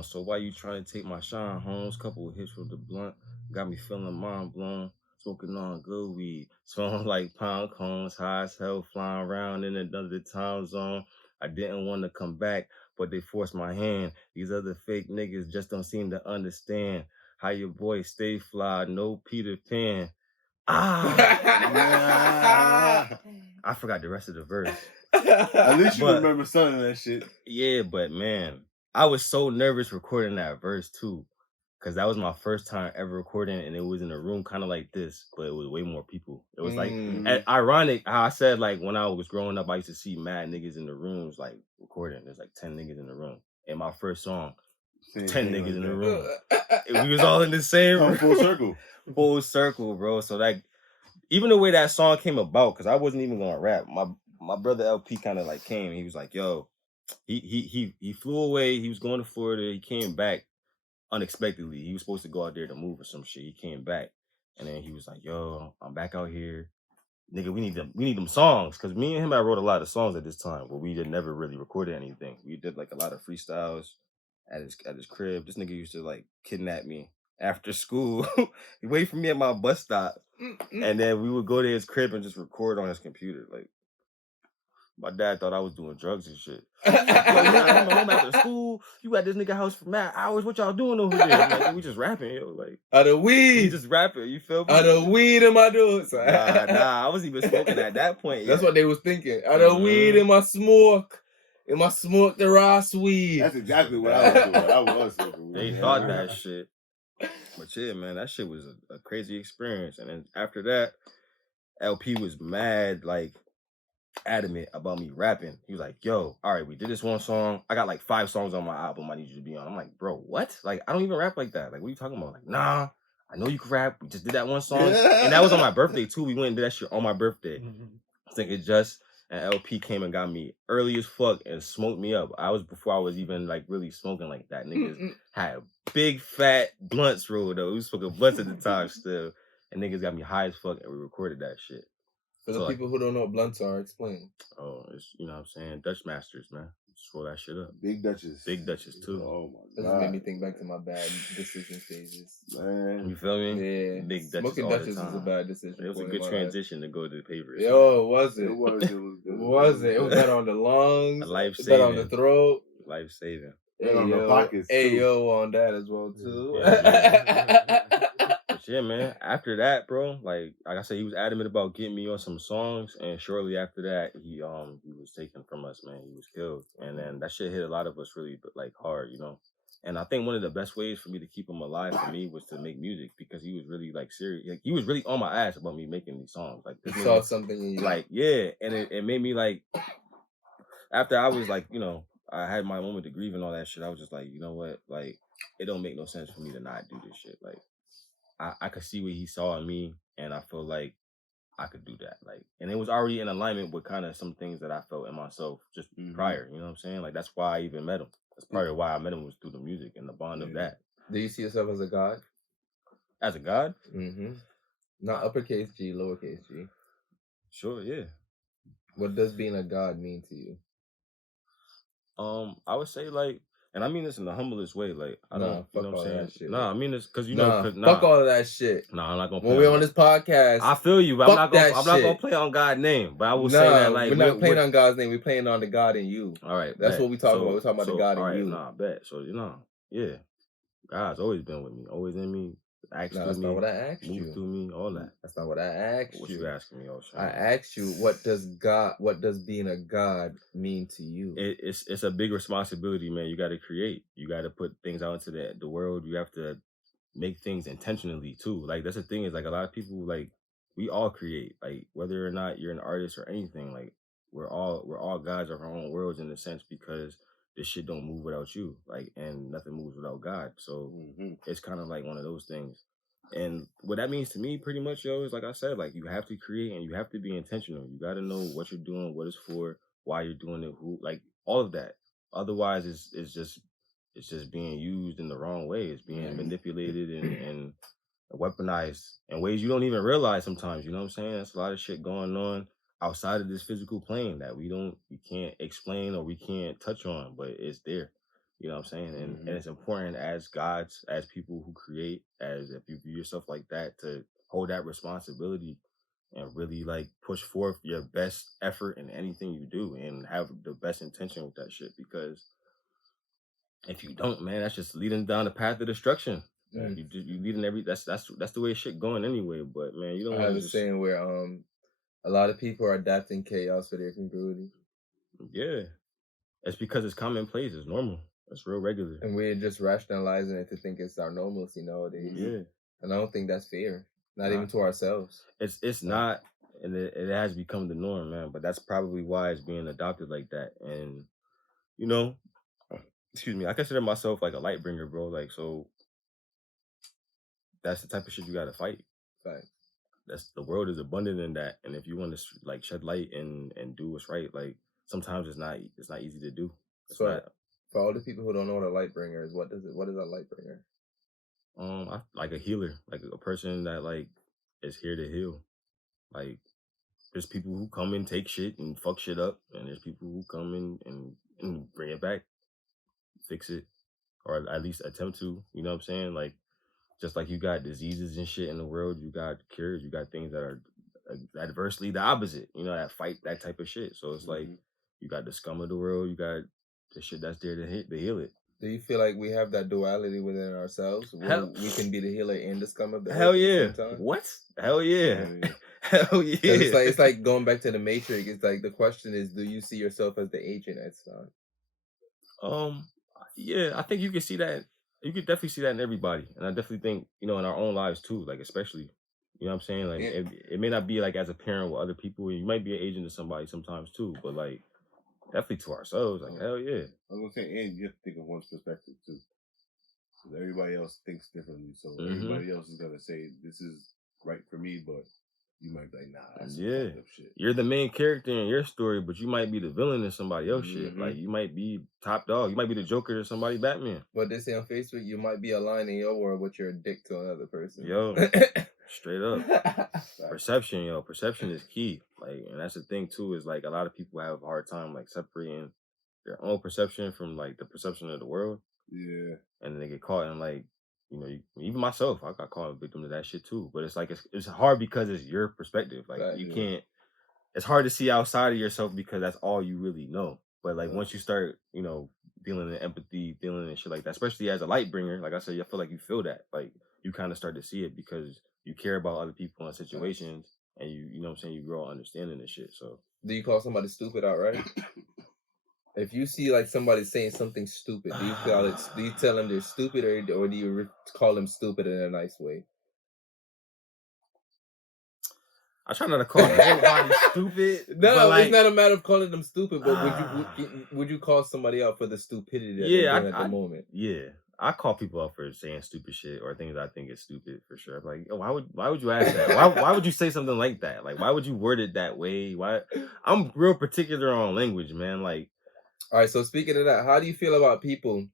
So why you trying to take my shine, Holmes? Couple of hits from the blunt got me feeling mind blown. Smoking on good weed, smelling like pound cones, high as hell, flying around in another time zone. I didn't want to come back, but they forced my hand. These other fake niggas just don't seem to understand how your boy stay fly, no Peter Pan. I forgot the rest of the verse. At least you remember some of that shit. Yeah, but man, I was so nervous recording that verse too. Because that was my first time ever recording, and it was in a room kind of like this, but it was way more people. It was like, ironic how I said, like, when I was growing up, I used to see mad niggas in the rooms, like, recording. There's like 10 niggas in the room. And my first song, 10 niggas in the room. We was all in the same room. Full circle. Full circle, bro. So, like, even the way that song came about, because I wasn't even going to rap, my brother LP kind of, like, came. He was like, yo, he flew away. He was going to Florida. He came back. Unexpectedly, he was supposed to go out there to move or some shit. He came back, and then he was like, "Yo, I'm back out here, nigga. We need them songs." Because me and him, I wrote a lot of songs at this time, but we had never really recorded anything. We did like a lot of freestyles at his crib. This nigga used to like kidnap me after school, he wait for me at my bus stop, and then we would go to his crib and just record on his computer. Like, my dad thought I was doing drugs and shit. Like, yo, I'm home after school. school. You at this nigga house for mad hours. What y'all doing over there? I'm like, we just rapping, yo. Like, out of weed. We just rapping. You feel me? Out of weed in my dudes. Nah, I wasn't even smoking at that point. That's what they was thinking. Out of weed in my smoke. In my smoke, the Ross weed. That's exactly what I was doing. I was smoking weed. They thought that shit. But yeah, man, that shit was a crazy experience. And then after that, LP was mad, like, adamant about me rapping. He was like, yo, all right, we did this one song. I got like 5 songs on my album I need you to be on. I'm like, bro, what? Like, I don't even rap like that. Like, what are you talking about? Like, nah, I know you can rap. We just did that one song. And that was on my birthday, too. We went and did that shit on my birthday. I think it just, and LP came and got me early as fuck and smoked me up. I was, before I was even like really smoking like that. Niggas had big fat blunts rolled though. We was smoking blunts at the time still. And niggas got me high as fuck and we recorded that shit. For the people who don't know what blunts are, explain. Oh, it's, you know what I'm saying? Dutch Masters, man. Just roll that shit up. Big Dutchess. Big Dutchess, too. Oh, my God. This made me think back to my bad decision phases. Man. You feel me? Yeah. Big Dutchess. Smoking Dutchess was a bad decision. It was a good transition to go to the papers. Yo, was it? It was. It was better on the lungs. Life saving. Better on the throat. Life saving. And on the pockets, too. Ayo on that as well, too. Yeah, man. After that, bro, like I said, he was adamant about getting me on some songs, and shortly after that, he was taken from us, man. He was killed, and then that shit hit a lot of us really like hard, you know. And I think one of the best ways for me to keep him alive for me was to make music, because he was really like serious. Like, he was really on my ass about me making these songs. Like, he saw something in you. Like, yeah, and it made me like. After I was like, you know, I had my moment to grieve and all that shit. I was just like, you know what, like, it don't make no sense for me to not do this shit, like. I could see what he saw in me, and I feel like I could do that. Like, and it was already in alignment with kind of some things that I felt in myself just prior. You know what I'm saying? Like, that's why I even met him. That's part of why I met him, was through the music and the bond of that. Do you see yourself as a god? As a god? Mm-hmm. Not uppercase G, lowercase G. Sure, yeah. What does being a god mean to you? I would say, like, and I mean this in the humblest way, like, I don't, you know what I'm saying? Shit, I mean this because, you know, fuck all of that shit. I'm not gonna play when we're on this podcast. I feel you, but I'm not gonna play on God's name. But I will say that, like, we're not playing on God's name, we're playing on the God in you. All right. That's what we talk about. We're talking about the God in you. Nah, bet. So, you know, yeah. God's always been with me, always in me. That's not what I asked you. Move through me, all that. That's not what I asked you. What you asking me, Ocean? I asked you, what does being a god mean to you? It's a big responsibility, man. You got to create. You got to put things out into the world. You have to make things intentionally too. Like, that's the thing, is like, a lot of people, like, we all create. Like, whether or not you're an artist or anything, like, we're all gods of our own worlds in a sense, because this shit don't move without you, like, and nothing moves without God. So it's kind of like one of those things. And what that means to me, pretty much, yo, is like I said, like, you have to create and you have to be intentional. You got to know what you're doing, what it's for, why you're doing it, who, like, all of that. Otherwise, it's just being used in the wrong way. It's being manipulated and weaponized in ways you don't even realize sometimes. You know what I'm saying? There's a lot of shit going on outside of this physical plane that we can't explain or we can't touch on, but it's there. You know what I'm saying? And it's important as gods, as people who create, as if you view yourself like that, to hold that responsibility and really, like, push forth your best effort in anything you do and have the best intention with that shit. Because if you don't, man, that's just leading down the path of destruction. You leading that's the way shit going anyway. But, man, you don't. I have a saying where a lot of people are adapting chaos for their congruity. Yeah, it's because it's commonplace. It's normal. It's real regular. And we're just rationalizing it to think it's our normalcy nowadays. Yeah. And I don't think that's fair. Not even to ourselves. It's not, and it has become the norm, man. But that's probably why it's being adopted like that. And, you know, excuse me, I consider myself like a light bringer, bro. Like, so that's the type of shit you gotta fight. Right. The world is abundant in that. And if you want to, like, shed light and do what's right, like, sometimes it's not easy to do. For all the people who don't know what a light bringer is, what is a light bringer? Like a healer, like a person that, like, is here to heal. Like, there's people who come and take shit and fuck shit up, and there's people who come in and bring it back, fix it, or at least attempt to. You know what I'm saying? Like, just like you got diseases and shit in the world, you got cures, you got things that are adversely the opposite. You know, that fight that type of shit. So it's like, you got the scum of the world, you got the shit that's there to heal it. Do you feel like we have that duality within ourselves where we can be the healer and the scum of the Hell earth yeah. at the same time? What? Hell yeah. Hell yeah. It's like going back to the Matrix. It's like the question is, do you see yourself as the agent at the time? Yeah, I think you can see that. You could definitely see that in everybody, and I definitely think in our own lives too. Like especially, you know what I'm saying? Like it may not be like as a parent with other people. You might be an agent to somebody sometimes too, but like definitely to ourselves. Like hell yeah. I was gonna say, and you have to think of one's perspective too. Because everybody else thinks differently, so everybody else is gonna say this is right for me, but you might be like, nah, that's some fucked up shit. You're the main character in your story, but you might be the villain in somebody else's shit. Like you might be top dog. You might be the Joker to somebody Batman. But they say on Facebook you might be aligned in your world, but you're a dick to another person. Yo, straight up. Perception, yo. Perception is key. Like, and that's the thing too, is like a lot of people have a hard time like separating their own perception from like the perception of the world. Yeah. And they get caught in like, even myself, I got caught a victim to that shit too. But it's like it's hard because it's your perspective. Like you can't. It's hard to see outside of yourself because that's all you really know. But like once you start, dealing in empathy, dealing in shit like that, especially as a light bringer, like I said, I feel like you feel that. Like you kind of start to see it because you care about other people and situations, and you know what I'm saying, you grow understanding this shit. So do you call somebody stupid outright? If you see like somebody saying something stupid, do you tell them they're stupid, or do you call them stupid in a nice way? I try not to call everybody stupid. No, it's not a matter of calling them stupid, but would you call somebody out for the stupidity that they're doing at the moment? Yeah, I call people out for saying stupid shit or things I think is stupid for sure. Like, why would you ask that? Why would you say something like that? Like, why would you word it that way? Why? I'm real particular on language, man. Like, all right. So speaking of that, how do you feel about people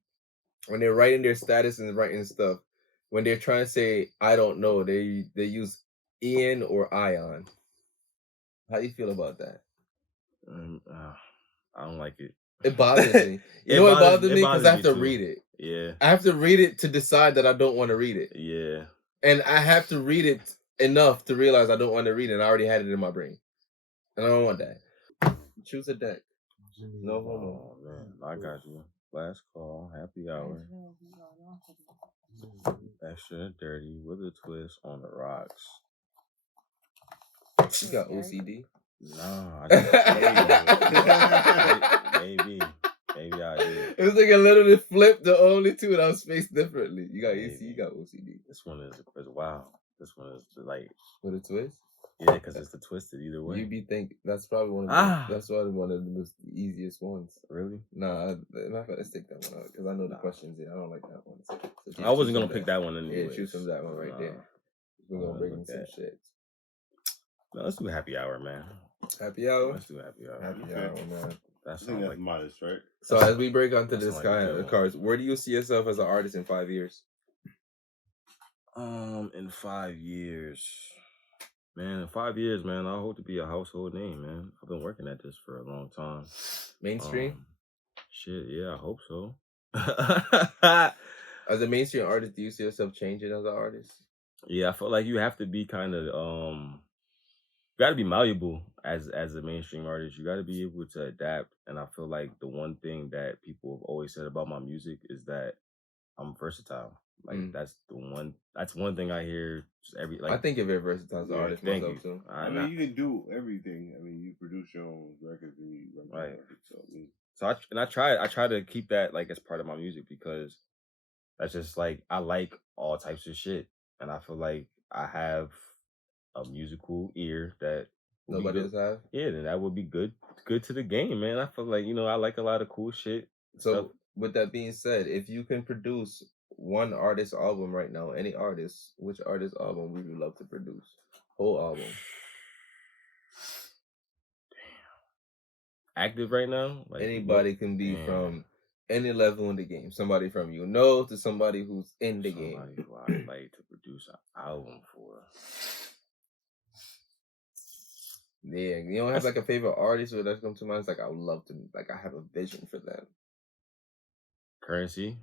when they're writing their status and writing stuff? When they're trying to say "I don't know," they use Ian or Ion. How do you feel about that? I don't like it. It bothers me. You know what bothers me? Because I have to read it. Yeah. I have to read it to decide that I don't want to read it. Yeah. And I have to read it enough to realize I don't want to read it. And I already had it in my brain. And I don't want that. Choose a deck. No homo. Oh, man. I got you. Last call. Happy hour. Extra dirty with a twist on the rocks. You got OCD? No, maybe I do. It was like a literally flipped the only two that I was spaced differently. You got AC, you got OCD. This one is wow. This one is like with a twist. Yeah, because it's the twisted either way. You be thinking that's probably one of the most easiest ones. Really? Nah, I'm not gonna stick that one out because I know the questions. I don't like that one. So I wasn't gonna pick that one anyway. Yeah, choose from that one right there. We're gonna bring in some shit. No, let's do happy hour, man. Happy hour. Let's do happy hour. Happy hour, man. That's like modest, right? So as we break onto this kind of cards, where do you see yourself as an artist in 5 years? In 5 years. Man, in 5 years, man, I hope to be a household name, man. I've been working at this for a long time. Mainstream? Shit, yeah, I hope so. As a mainstream artist, do you see yourself changing as an artist? Yeah, I feel like you have to be kind of, you got to be malleable as a mainstream artist. You got to be able to adapt. And I feel like the one thing that people have always said about my music is that I'm versatile. Like that's one thing I hear I think you're very versatile as an artist myself too. I mean, you can do everything. I mean, you produce your own records and you run right. I try to keep that like as part of my music because that's just like I like all types of shit, and I feel like I have a musical ear that nobody else have. Yeah, then that would be good to the game, man. I feel like I like a lot of cool shit. So with that being said, if you can produce one artist album right now, any artist, which artist album would you love to produce? Whole album. Damn. Active right now? Like anybody can be from any level in the game. Somebody from to somebody who's in the game. Somebody who I'd like to produce an album for. Yeah, you don't have like a favorite artist or that's come to mind. It's like I would love to, like I have a vision for them. Currency.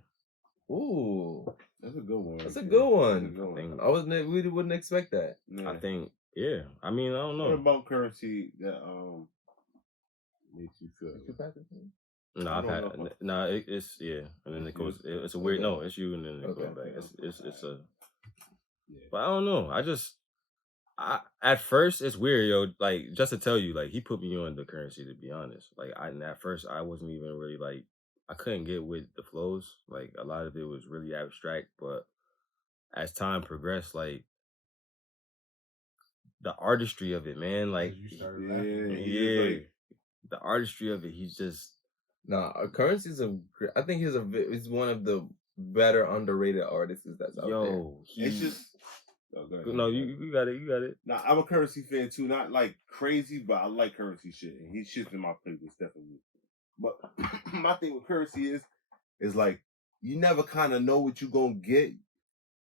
Ooh, that's a good one. That's a good one. We wouldn't expect that. Yeah. I think, yeah. I mean, I don't know. What about Currency that makes you feel? No, I've had it's and then it goes. It's a weird. No, it's you, and then it goes back. It's a. But I don't know. At first it's weird, yo. Like just to tell you, like he put me on the currency. To be honest, like at first I wasn't even really like I couldn't get with the flows. Like a lot of it was really abstract, but as time progressed, like the artistry of it, man, like the artistry of it, he's just. Currency's I think he's one of the better underrated artists that's out there. It's just. No, you got it. You got it. Nah, I'm a Currency fan too. Not like crazy, but I like Currency shit, and he shits in my playlist definitely. But my thing with Currency is like you never kind of know what you gonna get.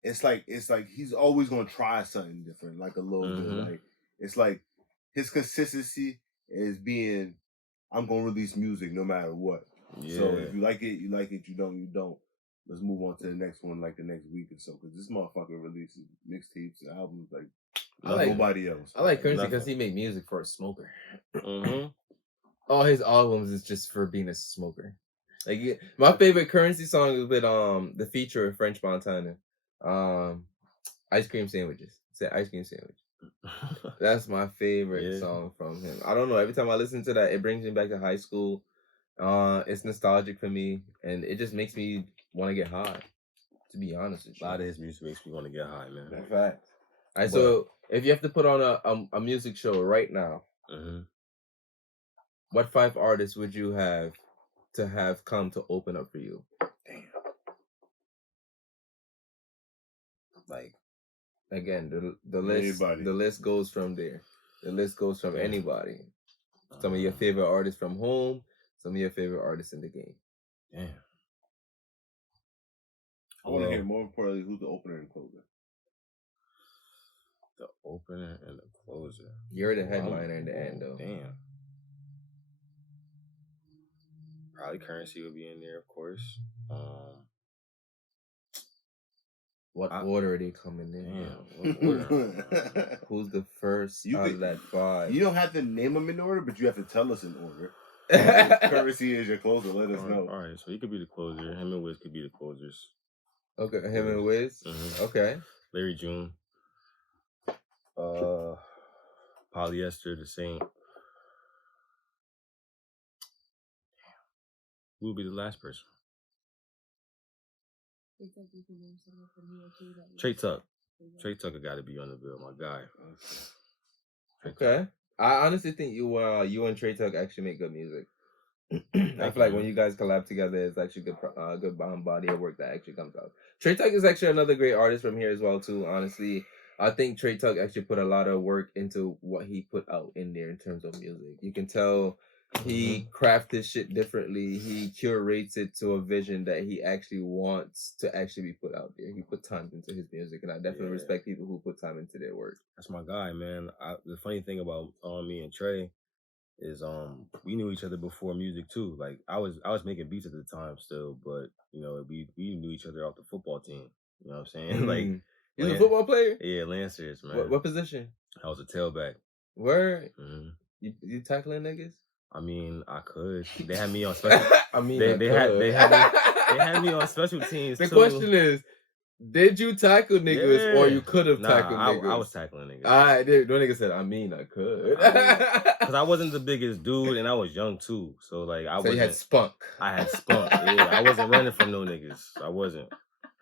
It's like he's always gonna try something different, like a little bit. Like it's like his consistency is being, I'm gonna release music no matter what. Yeah. So if you like it, you like it. You don't, you don't. Let's move on to the next one, like the next week or so, because this motherfucker releases mixtapes and albums like nobody else. I like Currency because he made music for a smoker. All his albums is just for being a smoker. Like my favorite Currency song is with the feature of French Montana, Ice Cream Sandwiches. Say Ice Cream Sandwich. That's my favorite song from him. I don't know. Every time I listen to that, it brings me back to high school. It's nostalgic for me, and it just makes me want to get high, to be honest with you. A lot of his music makes me want to get high, man. In fact. All right, so if you have to put on a music show right now, what 5 artists would you have to have come to open up for you? Damn. Like, again, the list goes from there. The list goes from anybody. Some of your favorite artists from home, some of your favorite artists in the game. Damn. I want to hear more importantly who's the opener and closer. The opener and the closer. You're the headliner in the end, though. Damn. Probably Currency would be in there, of course. What order are they coming in? What order? Who's the first out of that 5? You don't have to name them in order, but you have to tell us in order. Currency is your closer. Let us know. All right, so he could be the closer. Him and Wiz could be the closers. Okay, him and Wiz. Okay. Larry June. Polyester, the Saint. Who will be the last person? Trey Tuck. Trey Tucker got to be on the bill, my guy. Okay. I honestly think you and Trey Tuck actually make good music. I feel like when you guys collab together, it's actually good body of work that actually comes out. Trey Tuck is actually another great artist from here as well too. Honestly, I think Trey Tuck actually put a lot of work into what he put out in there in terms of music. You can tell he crafts his shit differently. He curates it to a vision that he actually wants to actually be put out there. He put time into his music, and I definitely respect people who put time into their work. That's my guy, man. The funny thing about me and Trey is we knew each other before music too. Like I was making beats at the time still, but you know we knew each other off the football team. You know what I'm saying? Like you're a football player? Yeah, Lancers, man. What position? I was a tailback. Word? You tackling niggas? I mean, I could. They had me on special. They had me on special teams. The question is, did you tackle niggas or you could have tackled niggas? I was tackling niggas. Alright, no nigga said, I could. Because I wasn't the biggest dude and I was young too. So like you had spunk. I had spunk. Yeah, I wasn't running from no niggas. I wasn't,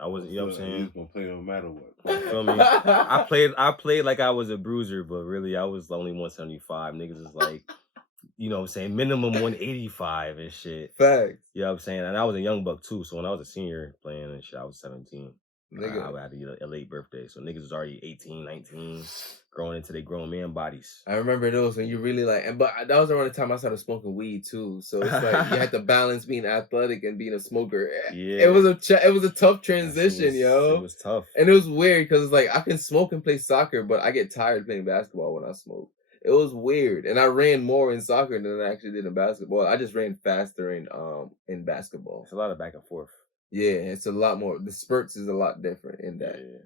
you know what I'm saying? He was gonna play no matter what. You feel me? I played like I was a bruiser, but really I was only 175. Niggas is like, you know what I'm saying, minimum 185 and shit. Facts. You know what I'm saying? And I was a young buck too, so when I was a senior playing and shit, I was 17. I had to get a late birthday, so niggas was already 18, 19, growing into their grown man bodies. I remember those when you really but that was around the time I started smoking weed too. So it's like you had to balance being athletic and being a smoker. Yeah, it was a tough transition, yo. It was tough, and it was weird because it's like I can smoke and play soccer, but I get tired playing basketball when I smoke. It was weird, and I ran more in soccer than I actually did in basketball. I just ran faster in basketball. It's a lot of back and forth. Yeah, it's a lot more. The spurts is a lot different in that. Yeah.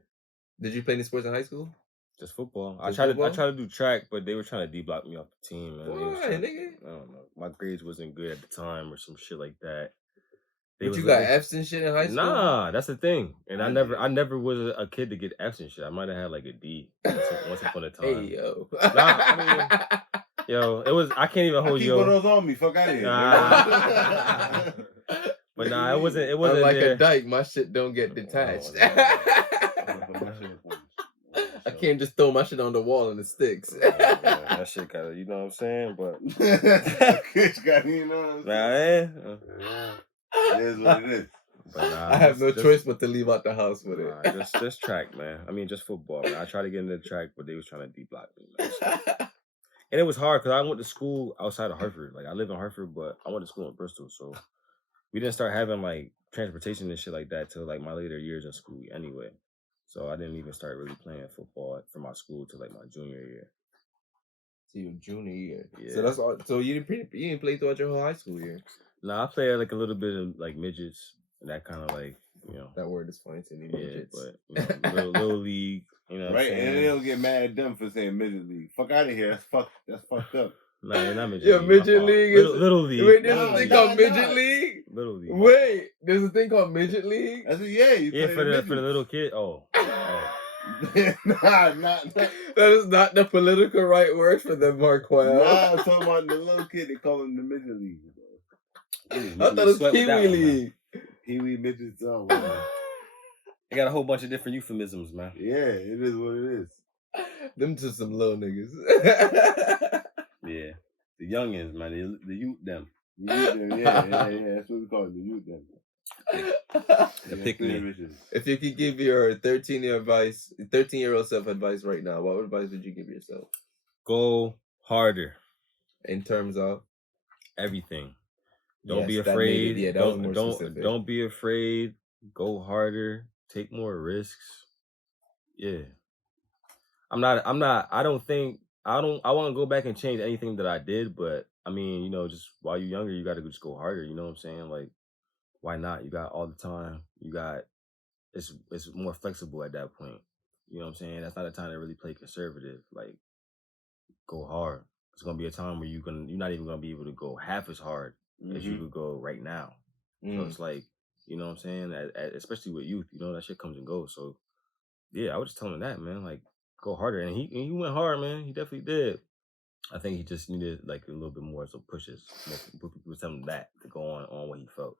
Did you play any sports in high school? Just football. Just I football? tried to do track, but they were trying to D-block me off the team. Man. Why, nigga? I don't know. My grades wasn't good at the time or some shit like that. But you got F's and shit in high school? Nah, that's the thing. And I never was a kid to get F's and shit. I might have had like a D once upon a time. Hey, yo. Nah, I mean, yo, it was. I can't even hold you. Keep one of those on me. Fuck out of here. But nah, it wasn't. Like there. a dyke, my shit don't get detached. I can't just throw my shit on the wall and it sticks. That shit gotta, you know what I'm saying? But you know what I'm saying? It is what it is. But I have no choice but to leave out the house with it. Just track, man. I mean, just football. Man. I tried to get into the track, but they was trying to D-block me. Man. And it was hard because I went to school outside of Hartford. Like I live in Hartford, but I went to school in Bristol, so we didn't start having like transportation and shit like that till like my later years in school anyway. So I didn't even start really playing football for my school till like my junior year. So your junior year. Yeah. So that's all. So you didn't play throughout your whole high school year. Nah, I played like a little bit of like midgets and that kind of like, you know. That word is funny to me. Midgets. But you know, little league, you know. Right, and they don't get mad at them for saying midget league. Fuck out of here. That's fucked up. Nah, they're not midget league. Yeah, midget league is little league. Wait, there's a thing called midget league. Little league. Wait, there's a thing called midget league. I said, for the little kid. Oh. Nah. That is not the political right word for them, Marquel. Nah, I'm talking about the little kid. They call him the midget league. I thought it was Pee Wee League. Pee Wee midgets. Oh, They got a whole bunch of different euphemisms, man. Yeah, it is what it is. Them just some little niggas. Yeah, the youngins, man. The youth them. Yeah. That's what we call it. The youth them. The pick-me. If you could give your 13-year-old self advice right now, what advice would you give yourself? Go harder. In terms of everything. Don't be afraid. Don't be afraid. Go harder. Take more risks. Yeah. I want to go back and change anything that I did, but I mean, you know, just while you're younger, you got to just go harder. You know what I'm saying? Like, why not? You got all the time. It's more flexible at that point. You know what I'm saying? That's not a time to really play conservative. Like, go hard. It's gonna be a time where you're not even gonna be able to go half as hard as you could go right now. So it's like, you know what I'm saying? Especially with youth, you know, that shit comes and goes. So yeah, I was just telling him that, man. Like, go harder, and he went hard, man. He definitely did. I think he just needed like a little bit more some pushes. More people tell him that to go on what he felt.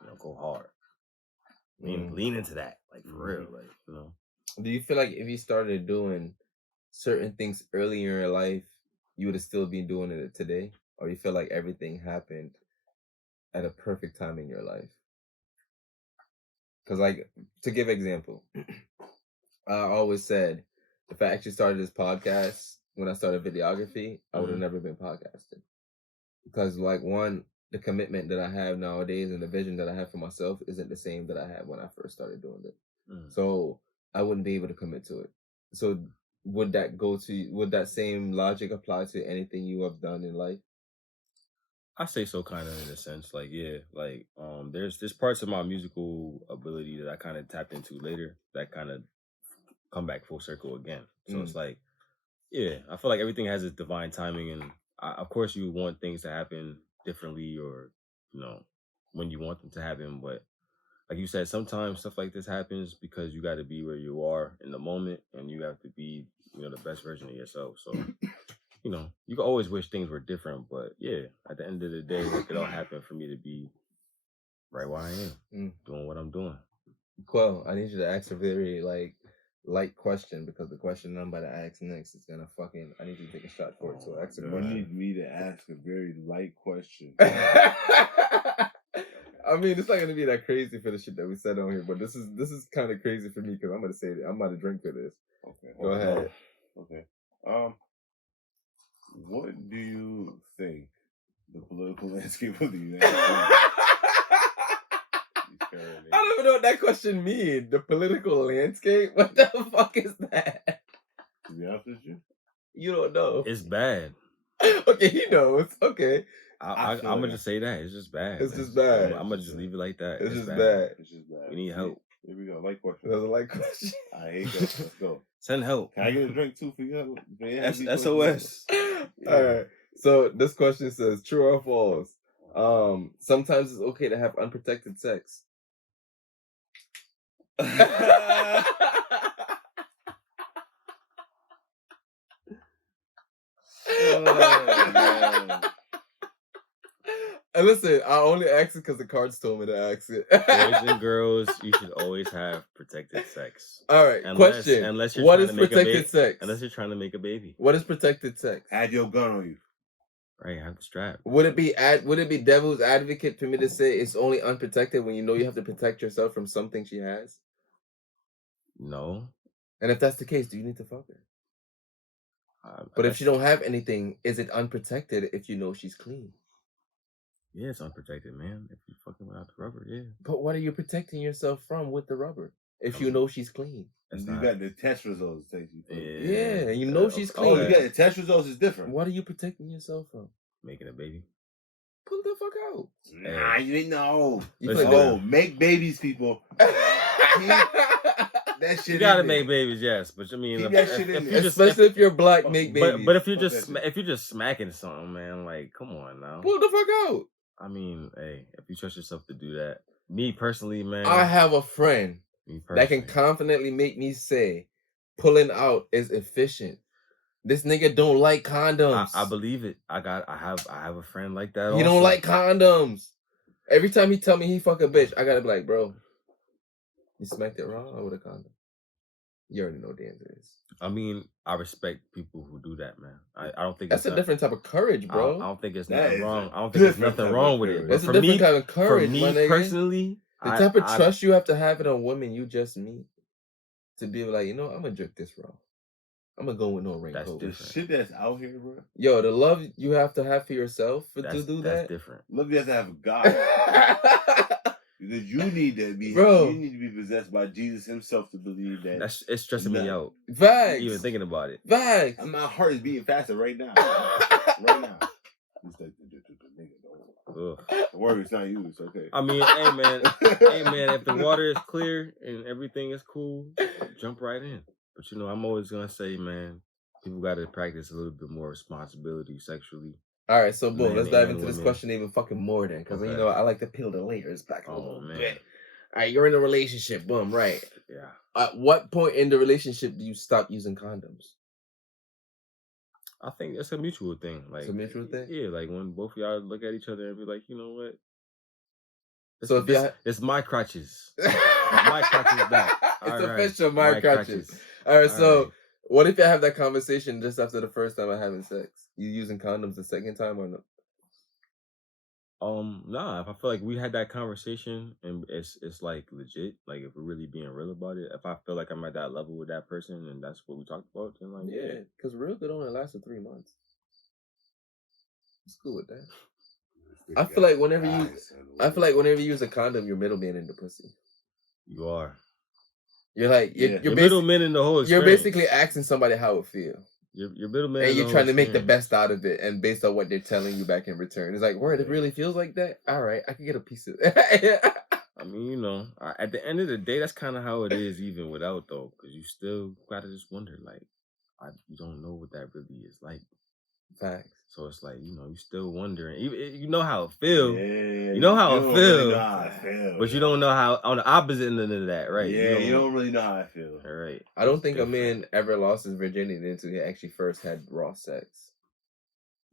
You know, go hard. Lean into that, like for real, like, you know. Do you feel like if you started doing certain things early in your life, you would have still been doing it today? Or you feel like everything happened at a perfect time in your life? Because, like, to give example, I always said, if I actually started this podcast when I started videography, I would have never been podcasting. Because, like, one, the commitment that I have nowadays and the vision that I have for myself isn't the same that I had when I first started doing it. So I wouldn't be able to commit to it. So would that same logic apply to anything you have done in life? I say so, kind of, in a sense. Like, yeah, like there's parts of my musical ability that I kind of tapped into later that kind of come back full circle again. So it's like, yeah, I feel like everything has its divine timing, and of course you want things to happen differently, or, you know, when you want them to happen. But like you said, sometimes stuff like this happens because you got to be where you are in the moment, and you have to be, you know, the best version of yourself. So, you know, you can always wish things were different, but yeah, at the end of the day, like, it all happened for me to be right where I am, doing what I'm doing. Well, I need you to ask a very light question, because the question I'm about to ask next is gonna I need you to take a shot for it. So ask a question. You need me to ask a very light question. I mean, it's not gonna be that crazy for the shit that we said on here, but this is kind of crazy for me because I'm gonna say it. I'm about to drink for this. Okay. Go ahead. Okay. What do you think the political landscape of the United States? I don't even know what that question means. The political landscape? What the fuck is that? To be honest with you, you don't know. It's bad. Okay, he knows. Okay. I'm gonna just say that it's just bad. It's just bad. I'm gonna just leave it like that. It's just bad. It's just bad. We need help. Here we go. Light question. That's a light question. I hate that. Let's go. Send help. Can I get a drink too for you? SOS. All right. So this question says, true or false? Sometimes it's okay to have unprotected sex. And listen, I only asked it because the cards told me to ask it. Boys and girls, you should always have protected sex. All right, question. Unless you're what is protected sex? Unless you're trying to make a baby. What is protected sex? Have your gun on you. Right, have the strap. Would it be devil's advocate for me to say it's only unprotected when you know you have to protect yourself from something she has? No. And if that's the case, do you need to fuck her? But if she don't have anything, is it unprotected if you know she's clean? Yeah, it's unprotected, man. If you're fucking without the rubber, yeah. But what are you protecting yourself from with the rubber if you know she's clean? You got the test results. Yeah, and you know she's clean. Oh, you got the test results is different. What are you protecting yourself from? Making a baby. Pull the fuck out. Nah, you didn't know. Make babies, people. That shit. You gotta make babies, yes, but I mean, especially if you're black, make babies. But if you're just smacking something, man, like, come on now. Pull the fuck out. I mean, hey, if you trust yourself to do that, me personally, man, I have a friend that can confidently make me say, pulling out is efficient. This nigga don't like condoms. I believe it. I have a friend like that. He don't like condoms. Every time he tell me he fuck a bitch, I gotta be like, bro, you smacked it wrong or with a condom? You already know what the answer is. I mean, I respect people who do that, man. I don't think that's a different type of courage, bro. I don't think it's nothing wrong. I don't think there's nothing wrong with it. That's a different kind of courage, for me personally. The type of trust you have to have in a woman you just meet to be like, you know, I'm gonna jerk this raw. I'm gonna go with no raincoat. The shit that's out here, bro. Yo, the love you have to have for yourself to do that. That's different. Love you have to have a God. Because you need to be, bro. You need to be possessed by Jesus himself to believe that. It's stressing me out. Facts. Even thinking about it. Facts. My heart is beating faster right now. Right now. The word is not you. It's okay. I mean, hey man, if the water is clear and everything is cool, jump right in. But you know, I'm always gonna say, man, people got to practice a little bit more responsibility sexually. All right, so boom, let's dive into this question even fucking more then, because you know I like to peel the layers back a little bit. All right, you're in a relationship, boom, right? Yeah. At what point in the relationship do you stop using condoms? I think it's a mutual thing. Like, it's a mutual thing? Yeah, like when both of y'all look at each other and be like, you know what? It's my crutches. My crutches back. It's official, my crutches. All right, so what if you have that conversation just after the first time of having sex? You using condoms the second time or no? Nah. If I feel like we had that conversation and it's like legit, like if we're really being real about it, if I feel like I'm at that level with that person and that's what we talked about, then like yeah, because real good only lasted 3 months. It's cool with that. I feel like whenever you use a condom, you're middleman in the pussy. You are. You're like you're middleman in the whole experience. You're basically asking somebody how it feels. You're middleman, and you're trying to make the best out of it, and based on what they're telling you back in return, it's like, word, it really feels like that. All right, I can get a piece of it. I mean, you know, at the end of the day, that's kind of how it is, even without though, because you still gotta just wonder, like, you don't know what that really is like. Facts. So it's like, you know, you still wondering. You know how it feels. Yeah, you know how it feels. But you don't know how on the opposite end of that, right? Yeah, you don't really know how I feel. All right. I don't think a man ever lost his virginity until he actually first had raw sex.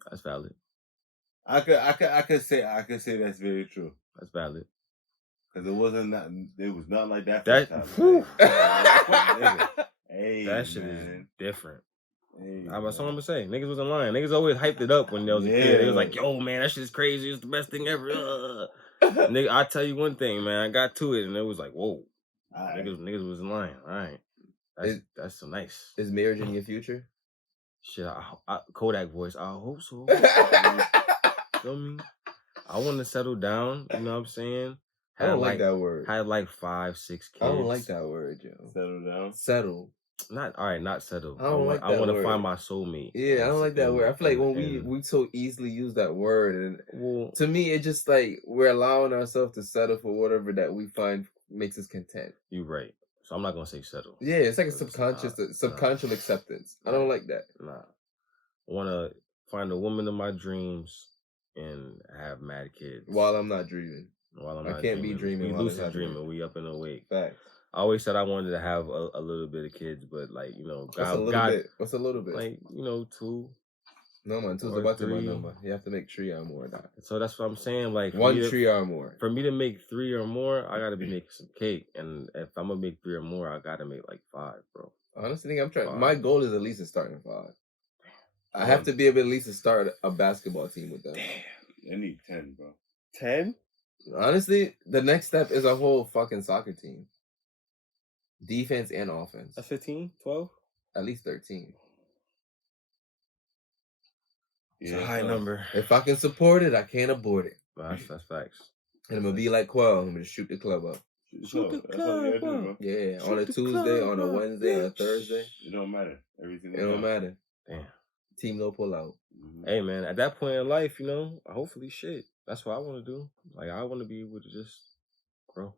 That's valid. I could say that's very true. That's valid. Because it was nothing like that. Hey, that shit is different. Hey, that's what I'm gonna say. Niggas wasn't lying. Niggas always hyped it up when they was a kid. They was like, yo, man, that shit is crazy. It's the best thing ever. Nigga, I tell you one thing, man. I got to it and it was like, whoa. Right. Niggas wasn't lying. All right. That's so nice. Is marriage in your future? Shit, I Kodak voice. I hope so. Feel me? I want to settle down. You know what I'm saying? I don't like that word. Had like 5, 6 kids. I don't like that word, yo. Settle down. Settle. Not settle. I don't like that word. I want to find my soulmate. Yeah, I don't like that word. I feel like when we so easily use that word, and to me, it just like we're allowing ourselves to settle for whatever that we find makes us content. You're right. So I'm not gonna say settle. Yeah, it's like a subconscious acceptance. I don't like that. Nah. I wanna find a woman of my dreams and have mad kids. While I'm not dreaming. I can't be dreaming. We lucid dreaming. We up and awake. Facts. I always said I wanted to have a little bit of kids, but like, you know, What's a little bit? Like, you know, 2. No man, 2's about to my number. You have to make 3 or more. Now. So that's what I'm saying. Like 1 tree or more. For me to make 3 or more, I gotta be making some cake. And if I'm gonna make 3 or more, I gotta make like 5, bro. Honestly, I'm trying. 5. My goal is at least to start in 5. I have to be able at least to start a basketball team with them. Damn, I need 10, bro. 10? Honestly, the next step is a whole fucking soccer team. Defense and offense. That's 15, 12? At least 13. It's a high number. If I can support it, I can't abort it. That's facts. And I'm gonna be like Quell. I'm gonna shoot the club up. Shoot the club up. Bro. Yeah, on a Tuesday, on a Wednesday, on a Thursday. It don't matter. Everything. It don't matter. Damn. Team no pull out. Hey man, at that point in life, you know, hopefully shit. That's what I want to do. Like I want to be able to just grow.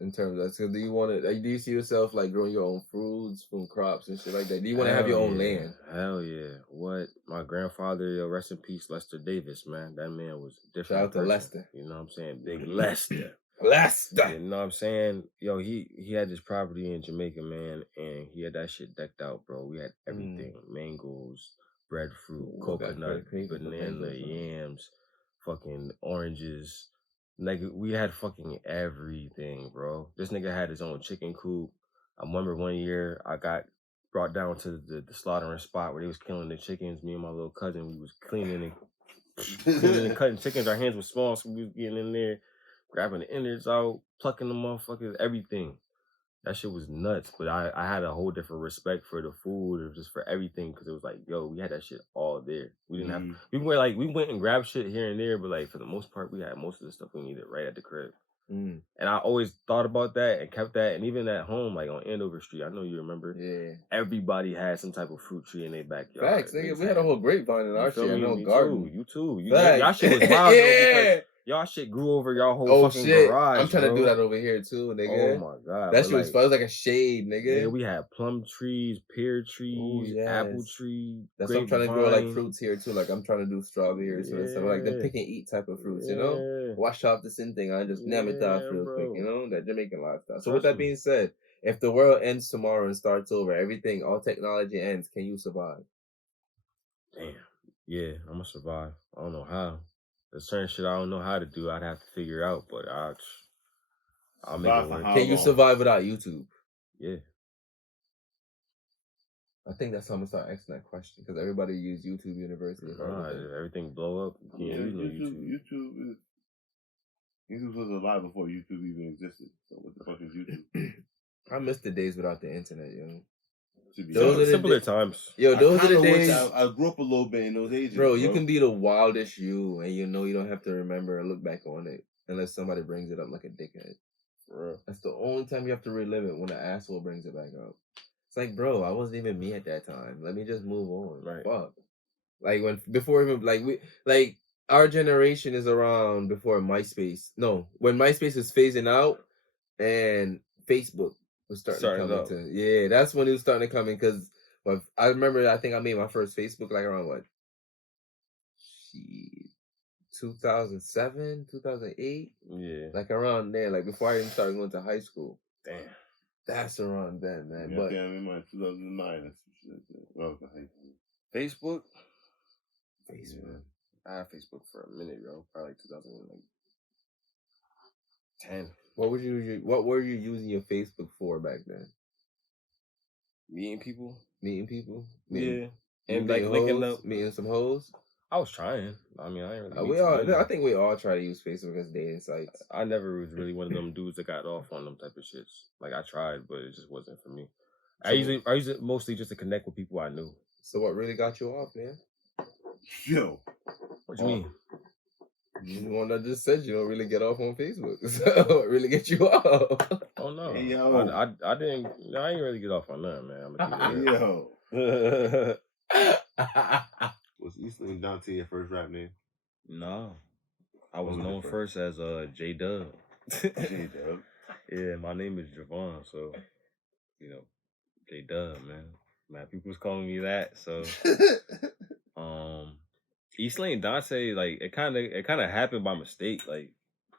In terms of that, so do you see yourself like growing your own fruits from crops and shit like that? Do you want to have your own land? Hell yeah! What my grandfather, rest in peace, Lester Davis, man. That man was different. Shout out to Lester. You know what I'm saying? Big Lester. Lester. You know what I'm saying? Yo, he had this property in Jamaica, man, and he had that shit decked out, bro. We had everything: mangoes, breadfruit, coconut, banana, yams, fucking oranges. Like, we had fucking everything, bro. This nigga had his own chicken coop. I remember one year I got brought down to the slaughtering spot where they was killing the chickens. Me and my little cousin, we was cleaning and cutting chickens. Our hands were small, so we was getting in there, grabbing the innards out, plucking the motherfuckers, everything. That shit was nuts, but I had a whole different respect for the food or just for everything because it was like, yo, we had that shit all there. We didn't have, we went and grabbed shit here and there, but like for the most part, we had most of the stuff we needed right at the crib. And I always thought about that and kept that, and even at home, like on Andover Street, I know you remember. Yeah. Everybody had some type of fruit tree in their backyard. Facts, nigga. We had a whole grapevine in our shit. No garden. You too. Y'all shit was wild though, y'all shit grew over y'all whole fucking garage. I'm trying to do that over here too, nigga. Oh my god. That shit was fun. It was like a shade, nigga. Yeah, we had plum trees, pear trees, apple trees. That's what I'm trying to grow like fruits here too. Like I'm trying to do strawberries and stuff. Like the pick and eat type of fruits, you know? Wash off the sin thing. I just name it off real quick, you know? That Jamaican lifestyle. So with that being said, if the world ends tomorrow and starts over, everything, all technology ends, can you survive? Damn. Yeah, I'm gonna survive. I don't know how. There's certain shit I don't know how to do. I'd have to figure out, but I'll make it work. Can you survive without YouTube? Yeah. I think that's how I'm gonna start asking that question because everybody use YouTube University. Everything blow up. Yeah, YouTube was alive before YouTube even existed. So what the fuck is YouTube? I miss the days without the internet, yo. Those are simpler times. Yo, those are the days. I grew up a little bit in those ages. Bro, you can be the wildest you, and you know you don't have to remember or look back on it unless somebody brings it up like a dickhead. For real. That's the only time you have to relive it when an asshole brings it back up. It's like, bro, I wasn't even me at that time. Let me just move on. Right. Fuck. Like our generation is around before MySpace. No, when MySpace was phasing out and Facebook was starting to come into. Yeah, that's when it was starting to come in because I remember I think I made my first Facebook like around 2007, 2008. Yeah. Like around there, like before I even started going to high school. Damn. That's around then, man. Yeah, but I mean, 2009. Facebook. Yeah. I had Facebook for a minute, bro. Probably like 2010. What were you using your Facebook for back then? Meeting people. Yeah. And like linking up, meeting some hoes. I was trying. I mean, I ain't really. I think we all try to use Facebook as dating sites. I never was really one of them dudes that got off on them type of shits. Like I tried, but it just wasn't for me. So, I used it mostly just to connect with people I knew. So what really got you off, man? Yo, what you mean? You one that just said you don't really get off on Facebook. So what really get you off? Oh no, hey, yo. I didn't. I ain't really get off on nothing, man. Yo. Was EastLane Donte your first rap name? No. I was known first as J-Dub. J-Dub. Yeah, my name is Javon, so you know, J-Dub, man. People was calling me that, so EastLane Donte, like it kind of happened by mistake. Like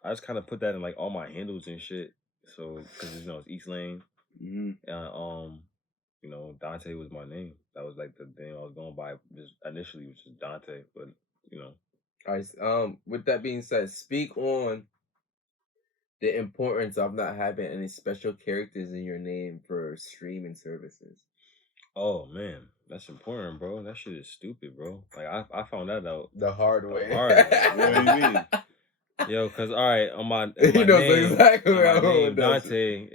I just kind of put that in like all my handles and shit. So because it's EastLane, Donte was my name. That was like the name I was going by just initially, which is Donte. But All right. With that being said, speak on the importance of not having any special characters in your name for streaming services. Oh man, that's important, bro. That shit is stupid, bro. Like I found that out the hard way. What do you mean? Yo, cause all right, on my name, exactly my name Donte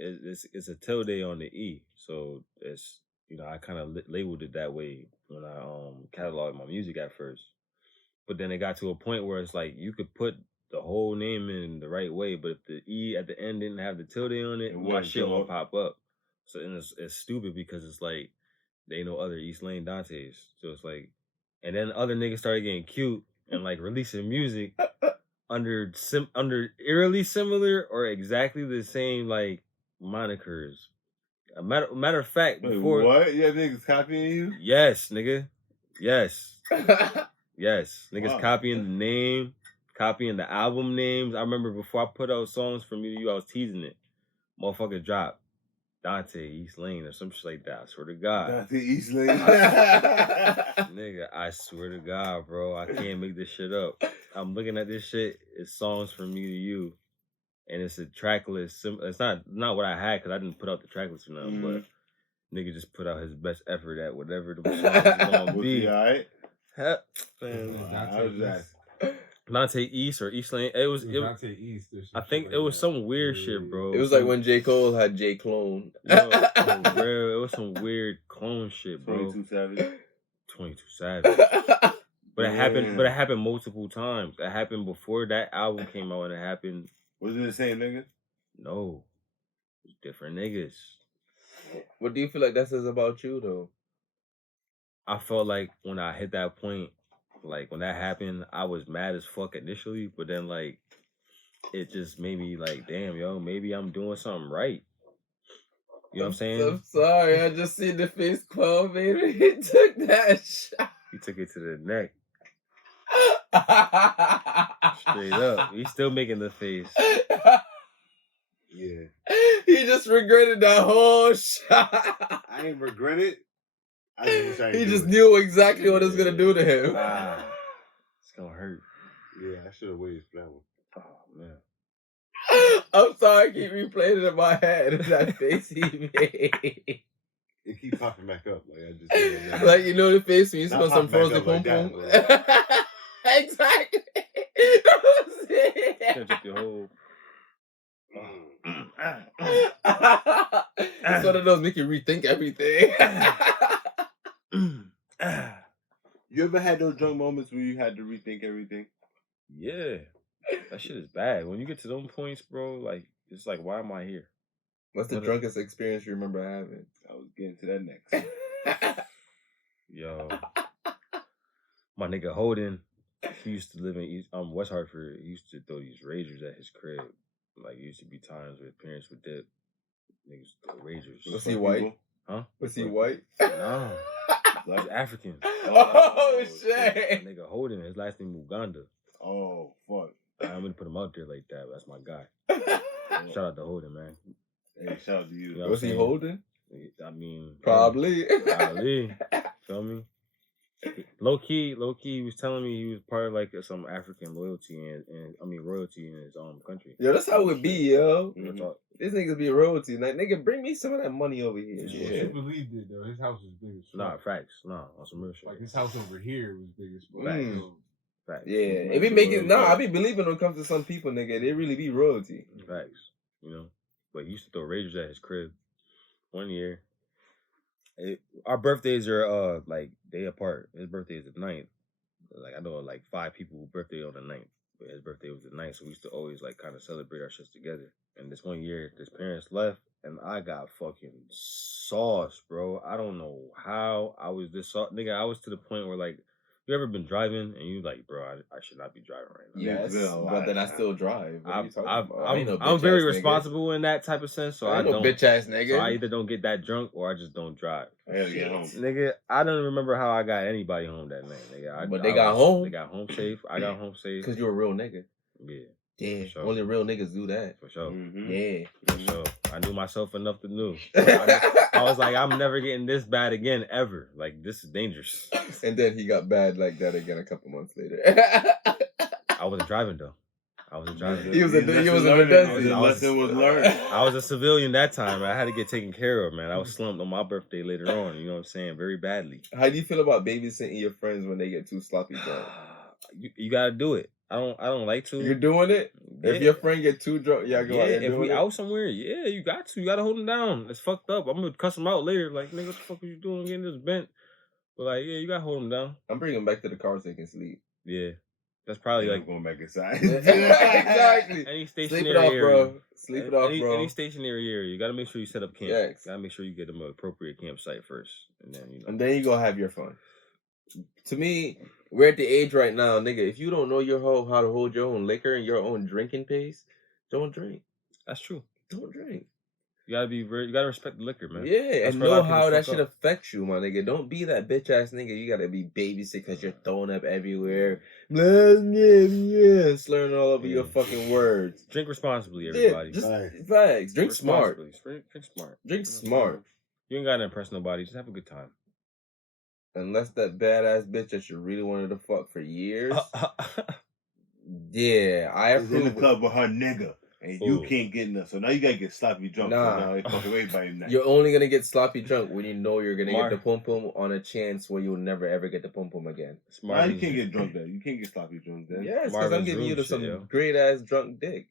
is a tilde on the E, so it's I kind of labeled it that way when I cataloged my music at first, but then it got to a point where it's like you could put the whole name in the right way, but if the E at the end didn't have the tilde on it, my shit won't pop up. So and it's stupid because it's like they ain't no other EastLane Dontes, so it's like, and then other niggas started getting cute and like releasing music under eerily similar or exactly the same like monikers. A matter of fact, before what? Yeah, niggas copying you? Yes, nigga. Yes. Yes. Niggas copying the name, copying the album names. I remember before I put out songs from you, I was teasing it. Motherfucker dropped Donte EastLane or some shit like that. I swear to God. Donte EastLane. Nigga, I swear to God, bro. I can't make this shit up. I'm looking at this shit. It's songs from me to you. And it's a track list. It's not what I had because I didn't put out the track list or nothing, but nigga just put out his best effort at whatever the song is gonna be. Alright? Donte East or EastLane. It was Donte East. I think it was some weird shit, bro. It was like when J. Cole had J. Clone. Yo, for real, it was some weird clone shit, bro. 22 Savage. 22 Savage. But it happened. But it happened multiple times. It happened before that album came out, and it happened. Was it the same nigga? No, it was different niggas. What do you feel like that says about you, though? I felt like when I hit that point, like when that happened, I was mad as fuck initially, but then like it just made me like, damn, yo, maybe I'm doing something right. You know what I'm saying? I'm sorry, I just seen the face clone, baby. He took that shot. He took it to the neck. Straight up. He's still making the face. Yeah. He just regretted that whole shot. I ain't regret it. He just knew exactly what it was gonna do to him. It's gonna hurt. Yeah, I should have waited for that one. Oh man. I'm sorry, I keep replaying it in my head. That face he made. It keep popping back up. Like I just like the face when you smell some frozen pom pom. Exactly. Catch your whole. It's one of those make you rethink everything. You ever had those drunk moments where you had to rethink everything? Yeah. That shit is bad. When you get to those points, bro, like, it's like, why am I here? What's the drunkest experience you remember having? I was getting to that next. Yo. My nigga Holden, he used to live in West Hartford. He used to throw these razors at his crib. Like, it used to be times where parents would dip. Niggas throw razors. Was he white? Huh? Was he white? No. He's African. Oh, shit. My nigga Holden, his last name Uganda. Oh, fuck. I'm gonna put him out there like that. That's my guy. Shout out to Holden, man. Hey, shout out to you. You know was he Holden? I mean, probably. Feel me? Low key, he was telling me he was part of like some African loyalty and royalty in his country. Yo, that's how it be, yo. Mm-hmm. These niggas be royalty. Like, nigga, bring me some of that money over here. Yeah. You believed it though. His house was big as fuck. Nah, facts. Nah, on some real shit. Like his house over here was big as fuck. Facts. Yeah, if we make it, I be believing when it comes to some people, nigga, they really be royalty. Facts, But he used to throw razors at his crib. One year, our birthdays are like day apart. His birthday is the 9th. Like I know like 5 people who birthday on the 9th, but his birthday was the 9th, so we used to always like kind of celebrate our shits together. And this one year, his parents left, and I got fucking sauce, bro. I don't know how I was this sauce, nigga. I was to the point where like You ever been driving and you like, bro, I should not be driving right now. Yes, but then I still drive. What are you talking about? I'm very responsible in that type of sense, so I don't. Bitch ass nigga. So I either don't get that drunk or I just don't drive. I gotta get home. Nigga, I don't remember how I got anybody home that night. Nigga, but they got home. They got home safe. I got home safe. Cause you're a real nigga. Yeah. Yeah. Sure. Only real niggas do that. For sure. Mm-hmm. Yeah. For sure. I knew myself enough to know. I was like, I'm never getting this bad again ever. Like, this is dangerous. And then he got bad like that again a couple months later. I wasn't driving though. I wasn't driving. He was a pedestrian. The lesson was learned. I was a civilian that time. I had to get taken care of, man. I was slumped on my birthday later on. You know what I'm saying? Very badly. How do you feel about babysitting your friends when they get too sloppy drunk? You gotta do it. I don't like to. You're doing it? Yeah. If your friend get too drunk, y'all go out there if we it? out somewhere, yeah, you got to. You gotta hold them down. It's fucked up. I'm gonna cuss them out later. Like, nigga, what the fuck are you doing getting this bent? But like, yeah, you gotta hold them down. I'm bringing them back to the car so they can sleep. Yeah. That's probably like going back inside. Exactly. Any stationary Sleep it off, area. bro. Sleep it off, bro. Any stationary area. You gotta make sure you set up camp. Yes. You gotta make sure you get them an appropriate campsite first. And then you gonna have your fun. To me, we're at the age right now, nigga. If you don't know how to hold your own liquor and your own drinking pace, don't drink. That's true. Don't drink. You gotta respect the liquor, man. Yeah, and know how that shit affects you, my nigga. Don't be that bitch ass nigga. You gotta be babysit because you're throwing up everywhere. Slurring all over your fucking words. Drink responsibly, everybody. Just facts. Drink smart. Drink smart. Drink smart. You ain't gotta impress nobody. Just have a good time. Unless that badass bitch that you really wanted to fuck for years. Yeah, I approve. In the club with her nigga. And you can't get enough. So now you gotta get sloppy drunk. Nah. So now they fuck everybody night. You're only gonna get sloppy drunk when you know you're gonna get the pum pum on a chance where you'll never ever get the pum pum again. Now you can't get drunk then. You can't get sloppy drunk then. Yes, because I'm giving you some great ass drunk dick.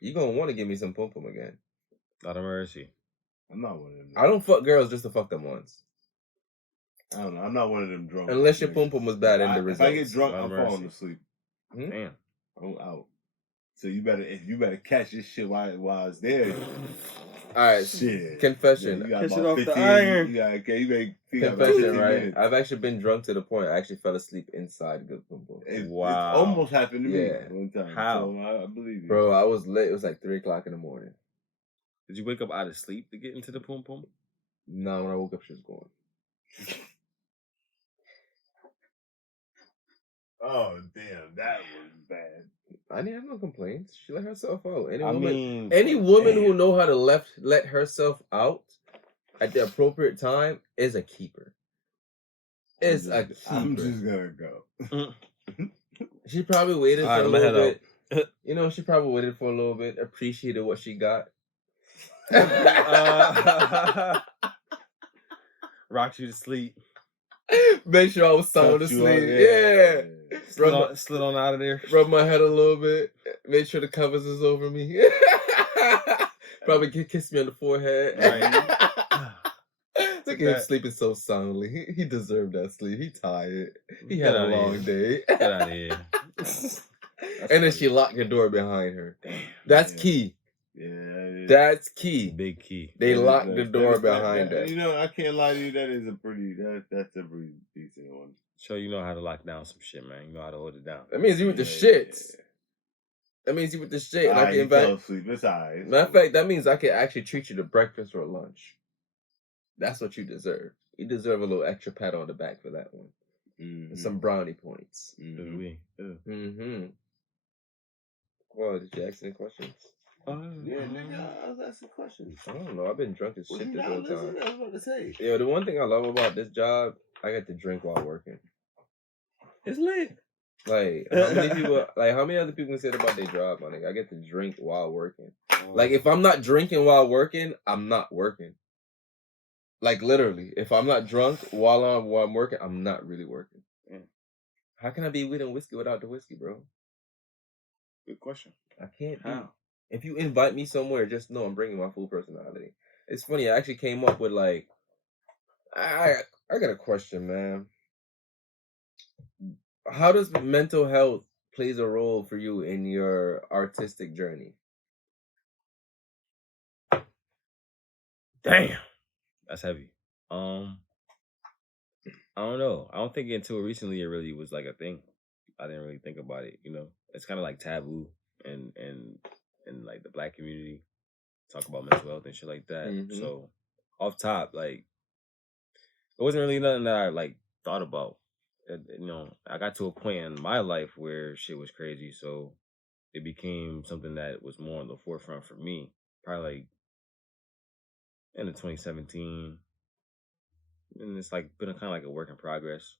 You gonna want to give me some pum pum again. Not a mercy. I'm not one of them. I don't fuck girls just to fuck them once. I don't know. I'm not one of them drunk. Unless your pum pum was bad in the results. If I get drunk, I'm falling asleep. Damn. I'm out. So you better catch this shit while it's there. All right, shit. Confession. Yeah, you got catch it off 15, the iron. You confession, right? I've actually been drunk to the point I actually fell asleep inside good pum pum. Wow. It almost happened to me one time. How? So I believe you. Bro, I was late. It was like 3:00 in the morning. Did you wake up out of sleep to get into the pum pum? No, when I woke up, she was gone. Oh damn, that was bad. I didn't have no complaints. She let herself out. Any woman who know how to let herself out at the appropriate time is a keeper. I'm just gonna go. She probably waited for a little bit. You know, she probably waited for a little bit, appreciated what she got. Rocked you to sleep. Make sure I was sound asleep. Yeah. Slid on out of there. Rub my head a little bit. Make sure the covers is over me. Probably kiss me on the forehead. Right. Look at him sleeping so soundly. He deserved that sleep. He tired. He had a long day. Get out of here. And then she locked the door behind her. That's key. Yeah, that's key. Big key. They locked the door behind her. You know, I can't lie to you. That is that's a pretty decent one. So you know how to lock down some shit, man. You know how to hold it down. That means you with the shits. That means you with the shit. And I can fell asleep. It's alright. Matter of fact, that means I can actually treat you to breakfast or lunch. That's what you deserve. You deserve a little extra pat on the back for that one. And some brownie points. Mm-hmm. Well, did you ask any questions? Yeah, nigga, I was asking questions. I don't know. I've been drunk as shit this whole time. I was about to say. Yeah, the one thing I love about this job, I get to drink while working. It's lit. Like, how many other people can say that about their job, my nigga? I get to drink while working. Like, if I'm not drinking while working, I'm not working. Like, literally, if I'm not drunk while I'm working, I'm not really working. How can I be weed and whiskey without the whiskey, bro? Good question. I can't be. If you invite me somewhere, just know I'm bringing my full personality. It's funny, I actually came up with, like, I got a question, man. How does mental health plays a role for you in your artistic journey? Damn. That's heavy. I don't know. I don't think until recently it really was like a thing. I didn't really think about it. You know, it's kind of like taboo and like the Black community talk about mental health and shit like that. Mm-hmm. So off top, like it wasn't really nothing that I like thought about. You know, I got to a point in my life where shit was crazy, so it became something that was more on the forefront for me. Probably like end of 2017, and it's like been a kind of like a work in progress.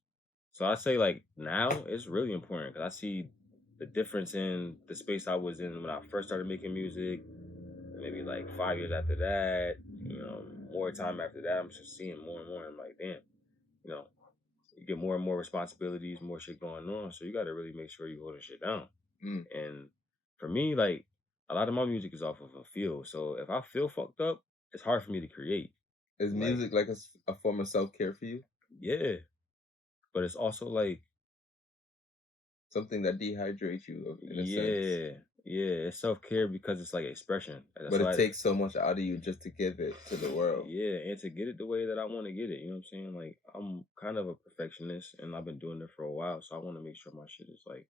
So I say like now it's really important because I see the difference in the space I was in when I first started making music. Maybe like 5 years after that, you know, more time after that, I'm just seeing more and more. I'm like, damn, you know, you get more and more responsibilities, more shit going on. So you got to really make sure you hold the shit down. And for me, like a lot of my music is off of a feel. So if I feel fucked up, it's hard for me to create. Is music like a form of self-care for you? Yeah. But it's also like something that dehydrates you in a sense. Yeah, it's self-care because it's like expression. But it takes so much out of you just to give it to the world. Yeah, and to get it the way that I want to get it. You know what I'm saying? Like, I'm kind of a perfectionist, and I've been doing it for a while, so I want to make sure my shit is, like,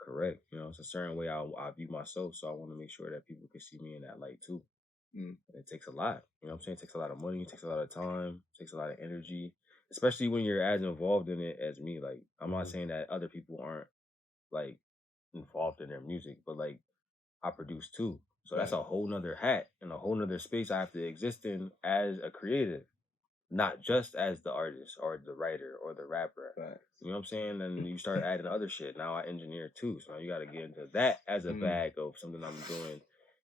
correct. You know, it's a certain way I view myself, so I want to make sure that people can see me in that light, too. And it takes a lot. You know what I'm saying? It takes a lot of money. It takes a lot of time. It takes a lot of energy, especially when you're as involved in it as me. Like, I'm not saying that other people aren't, like, involved in their music, but like I produce too. So that's a whole nother hat and a whole nother space I have to exist in as a creative, not just as the artist or the writer or the rapper. You know what I'm saying? And you start adding other shit. Now I engineer too. So now you got to get into that as a bag of something I'm doing. And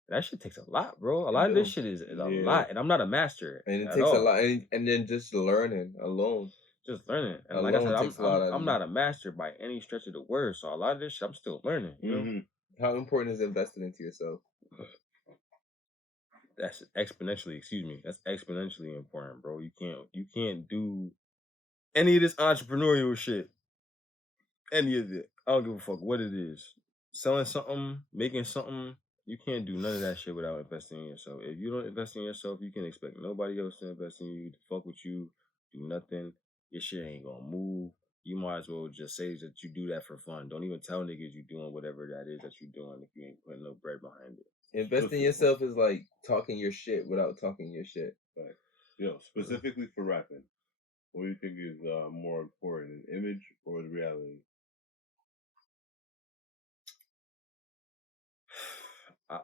that shit takes a lot, bro. A lot of this shit is a lot. And I'm not a master. And it takes a lot. And then just learning alone. Just learning. And like I said, I'm not a master by any stretch of the word. So a lot of this shit I'm still learning. You know? How important is investing into yourself? That's exponentially important, bro. You can't do any of this entrepreneurial shit. Any of it. I don't give a fuck what it is. Selling something, making something, you can't do none of that shit without investing in yourself. If you don't invest in yourself, you can expect nobody else to invest in you, to fuck with you, do nothing. Your shit ain't gonna move. You might as well just say that you do that for fun. Don't even tell niggas you doing whatever that is that you doing if you ain't putting no bread behind it. Investing in yourself is like talking your shit without talking your shit. Right. Yo, specifically for rapping, what do you think is more important, an image or the reality?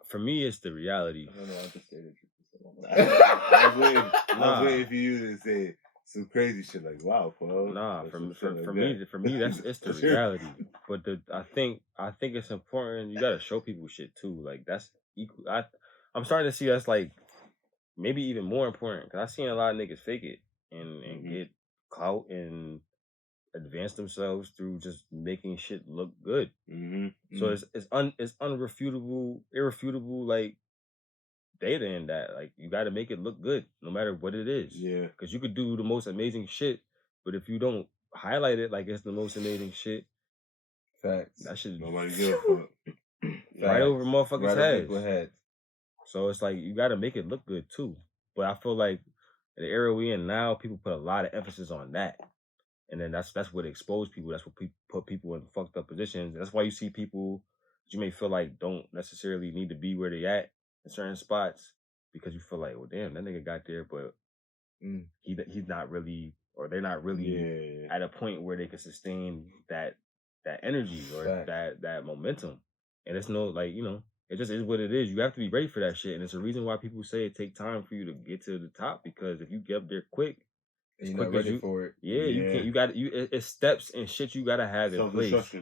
For me, it's the reality. I don't know. I'll just say the truth. I was waiting for you to say some crazy shit like, "Wow, bro." Nah, for me, it's the reality. But I think it's important. You gotta show people shit too. Like that's equal. I'm starting to see that's like maybe even more important because I've seen a lot of niggas fake it and get clout and advance themselves through just making shit look good. So it's irrefutable like data in that. Like you got to make it look good no matter what it is. Yeah. Because you could do the most amazing shit, but if you don't highlight it like it's the most amazing shit, facts. That shit nobody give a fuck. Right over motherfuckers' heads. So it's like you got to make it look good too. But I feel like in the era we in now, people put a lot of emphasis on that. And then that's what exposed people. That's what put people in fucked up positions. That's why you see people that you may feel like don't necessarily need to be where they at in certain spots because you feel like, well, damn, that nigga got there, but he's not really, or they're not really at a point where they can sustain that energy or that momentum. And it's no like, you know, it just is what it is. You have to be ready for that shit. And it's a reason why people say it take time for you to get to the top because if you get up there quick, you're not ready for it. Yeah, you can't. You got it's steps and shit you gotta have in place.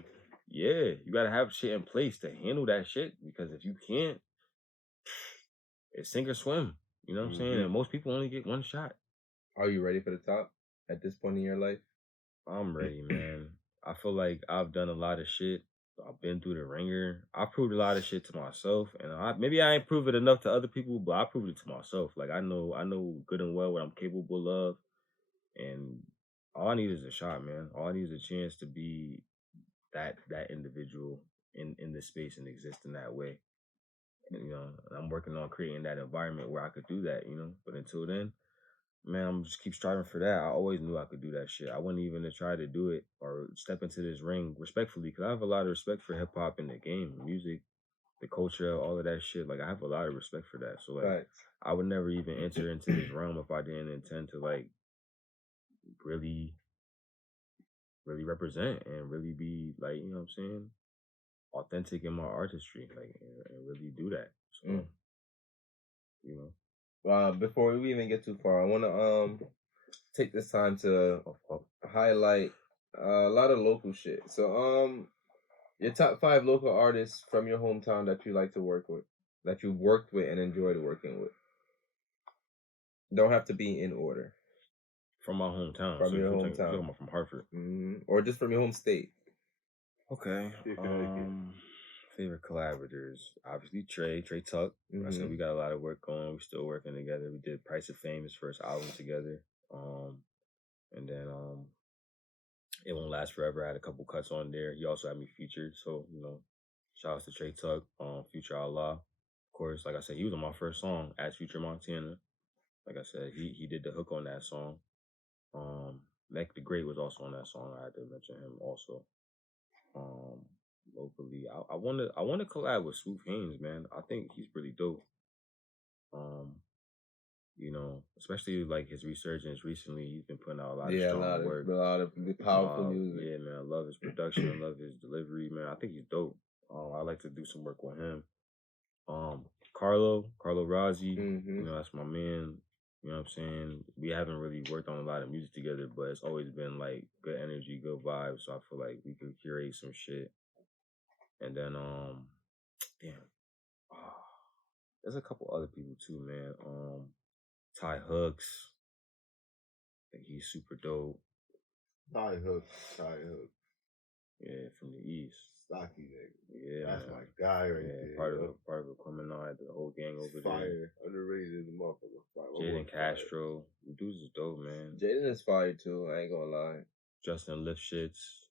Yeah, you gotta have shit in place to handle that shit because if you can't, it's sink or swim. You know what I'm saying? And most people only get one shot. Are you ready for the top at this point in your life? I'm ready, man. I feel like I've done a lot of shit. I've been through the ringer. I proved a lot of shit to myself, and maybe I ain't proved it enough to other people, but I proved it to myself. Like I know good and well what I'm capable of. And all I need is a shot, man. All I need is a chance to be that individual in this space and exist in that way. And, you know, I'm working on creating that environment where I could do that, you know. But until then, Man, I'm just keep striving for that. I always knew I could do that shit. I wouldn't even have tried to do it or step into this ring respectfully, because I have a lot of respect for hip hop and the game, music, the culture, all of that shit. Like, I have a lot of respect for that. So, like, I would never even enter into this realm if I didn't intend to, like, really represent and really be, like, you know what I'm saying, authentic in my artistry, like, and really do that. So, you know. Before we even get too far, I want to take this time to highlight a lot of local shit. So, your top 5 local artists from your hometown that you like to work with, that you worked with and enjoyed working with. Don't have to be in order. From my hometown. From your hometown. From Hartford. Mm-hmm. Or just from your home state. Okay. Favorite collaborators. Obviously Trey Tuck. Mm-hmm. I said we got a lot of work going. We're still working together. We did Price of Fame, his first album together. And then It Won't Last Forever. I had a couple cuts on there. He also had me featured. So, you know, shout out to Trey Tuck, Future Allah. Of course, like I said, he was on my first song, As Future Montana. Like I said, he did the hook on that song. Mac the Great was also on that song. I had to mention him also. Locally, I want to collab with Swoop Haynes, man. I think he's pretty dope. You know, especially like his resurgence recently. He's been putting out a lot of strong work, a lot of powerful music. Yeah, man, I love his production. I love his delivery, man. I think he's dope. I like to do some work with him. Carlo Razzi, you know, that's my man. You know what I'm saying? We haven't really worked on a lot of music together, but it's always been like good energy, good vibes. So I feel like we can curate some shit. And then, there's a couple other people too, man. Ty Hooks, I think he's super dope. Ty Hooks. Yeah, from the East. Stocky nigga. Yeah, that's man. My guy right there. Part of a criminal, the whole gang over fire. there. Underrated in the motherfucker. Jaden Castro. The dudes is dope, man. Jaden is fire too, I ain't gonna lie. Justin Lifshitz.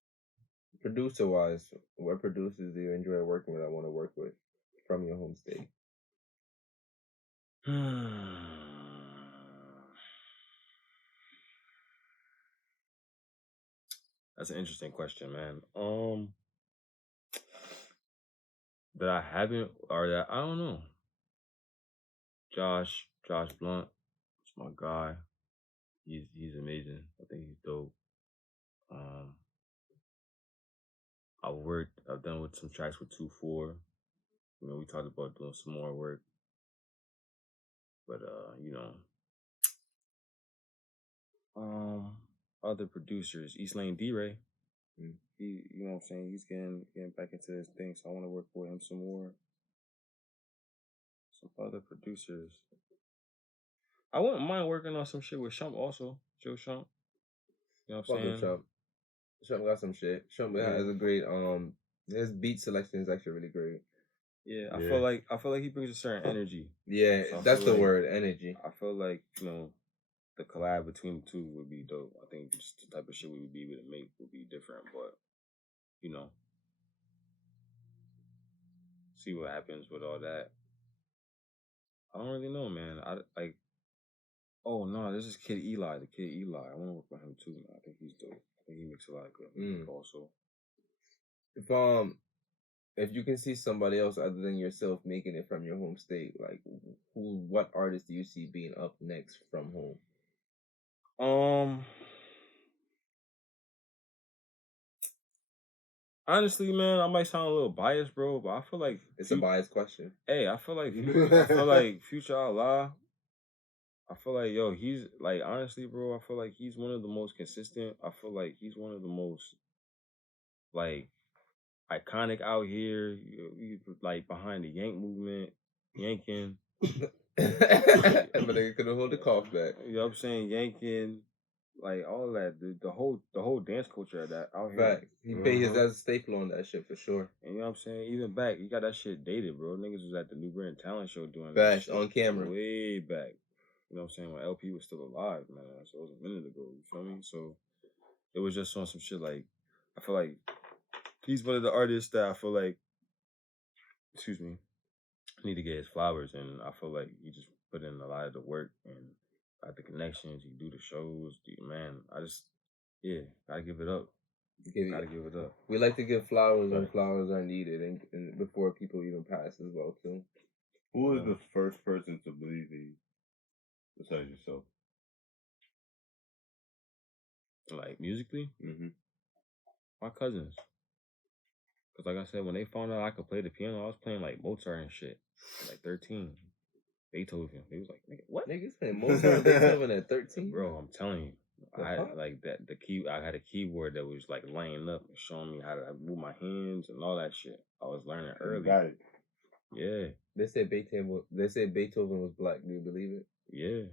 Producer wise, what producers do you enjoy working with? I want to work with from your home state. That's an interesting question, man. That I haven't, or that I don't know. Josh Blunt, it's my guy. He's amazing. I think he's dope. I've done with some tracks with 2-4. You know, we talked about doing some more work. But you know. Other producers, EastLane Donte. He, you know what I'm saying, he's getting back into this thing, so I want to work with him some more. Some other producers. I wouldn't mind working on some shit with Shump also. Joe Shump. You know what I'm saying? Shump got some shit. Shump has a great his beat selection is actually really great. Yeah, I feel like he brings a certain energy. Yeah, so that's the word, energy. I feel like, you know, the collab between the two would be dope. I think just the type of shit we would be able to make would be different, but you know, see what happens with all that. I don't really know, man. Oh no, this is Kid Eli. The Kid Eli. I want to work with him too, man. I think he's dope. I think he makes a lot of good music also. If you can see somebody else other than yourself making it from your home state, like what artist do you see being up next from home? Honestly, man, I might sound a little biased, bro, but I feel like it's a biased question. Hey, I feel like Future Allah. I feel like, yo, he's like, honestly, bro, I feel like he's one of the most consistent. I feel like he's one of the most like iconic out here. Like behind the Yank movement, yanking. But they couldn't hold the cough back. You know what I'm saying? Yanking. Like all that, the whole dance culture of that out here. Fact. He paid his as a staple on that shit for sure. And you know what I'm saying? Even back, you got that shit dated, bro. Niggas was at the New Britain talent show doing that shit on camera. Way back. You know what I'm saying? When LP was still alive, man. So it was a minute ago, you feel me? So it was just on some shit like, I feel like he's one of the artists that I feel like, need to get his flowers, and I feel like he just put in a lot of the work and got the connections, you do the shows, man. Gotta give it up. Gotta give it up. We like to give flowers when flowers are needed, and before people even pass as well too. Who was the first person to believe in you besides yourself? Like musically? Mm-hmm. My cousins. Cause like I said, when they found out I could play the piano, I was playing like Mozart and shit. Like 13. Beethoven. They was like, nigga, what? Niggas playing Mozart and Beethoven at 13? Bro, I'm telling you. I had like that I had a keyboard that was like laying up and showing me how to move my hands and all that shit. I was learning early. Got it. Yeah. They said Beethoven was black. Do you believe it? Yeah.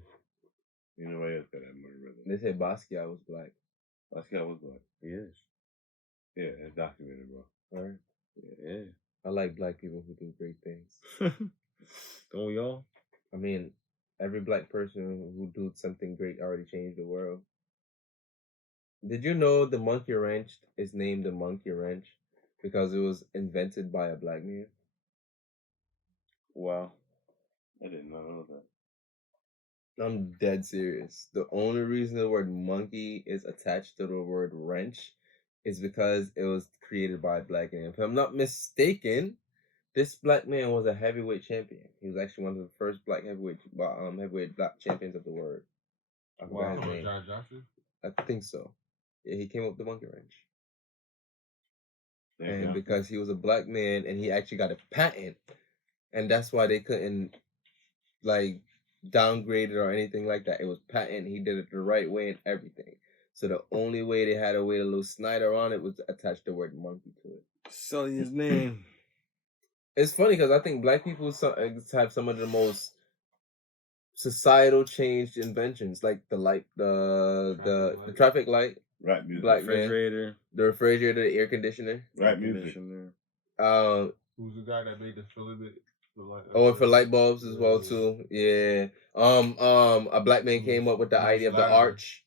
You know what else got that murder rhythm? They said Basquiat was black. Basquiat was black. He is. Yeah, it's documented, bro. All right. Yeah. I like black people who do great things. Don't we all? I mean, every black person who do something great already changed the world. Did you know the monkey wrench is named the monkey wrench because it was invented by a black man? Wow. I did not know that. I'm dead serious. The only reason the word monkey is attached to the word wrench is because it was created by a black man. If I'm not mistaken, this black man was a heavyweight champion. He was actually one of the first black heavyweight black champions of the world. I forgot his name. John Johnson? I think so. Yeah, he came up with the monkey wrench. Yeah, and because he was a black man and he actually got a patent, and that's why they couldn't like downgrade it or anything like that. It was patent. He did it the right way and everything. So the only way they had a way to little Snyder on it was to attach the word monkey to it. So his name. It's funny because I think black people have some of the most societal changed inventions, like the light, the traffic light, rap music, black refrigerator, the refrigerator, the air conditioner, rap music. Who's the guy that made the filament? For light bulbs as well too. Yeah. A black man came up with the idea of the arch.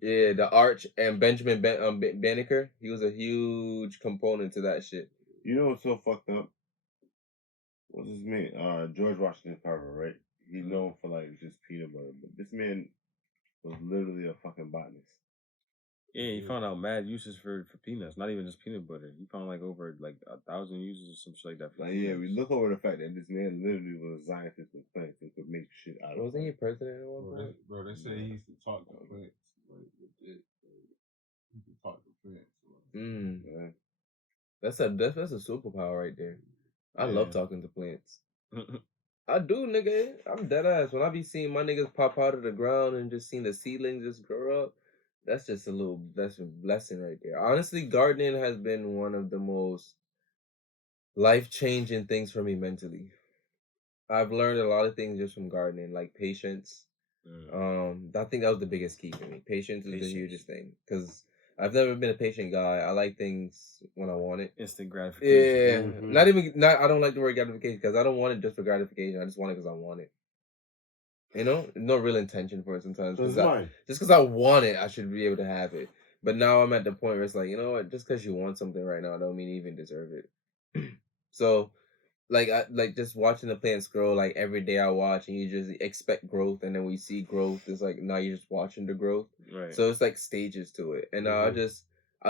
Yeah, the arch, and Benjamin Banneker. He was a huge component to that shit. You know what's so fucked up? What's his name? George Washington Carver, right? He's known for like just peanut butter, but this man was literally a fucking botanist. Yeah, he found out mad uses for peanuts. Not even just peanut butter. He found like over like 1,000 uses or some shit like that. Like, yeah, we look over the fact that this man literally was a scientist with plants and could make shit out of it. Wasn't he president at one point? Bro, they say he used to talk to plants. Like, legit. He could talk to plants. Yeah. That's a superpower right there. I love talking to plants. I do, nigga. I'm dead ass. When I be seeing my niggas pop out of the ground and just seeing the seedlings just grow up, that's a blessing right there. Honestly, gardening has been one of the most life-changing things for me mentally. I've learned a lot of things just from gardening, like patience. I think that was the biggest key for me. Patience is the hugest thing, because I've never been a patient guy. I like things when I want it. Instant gratification. Yeah. Mm-hmm. I don't like the word gratification because I don't want it just for gratification. I just want it because I want it. You know? No real intention for it sometimes. Just because I want it, I should be able to have it. But now I'm at the point where it's like, you know what? Just because you want something right now don't mean you even deserve it. So, I just watching the plants grow, like every day I watch and you just expect growth, and then we see growth. It's like now you're just watching the growth. Right. So it's like stages to it. And I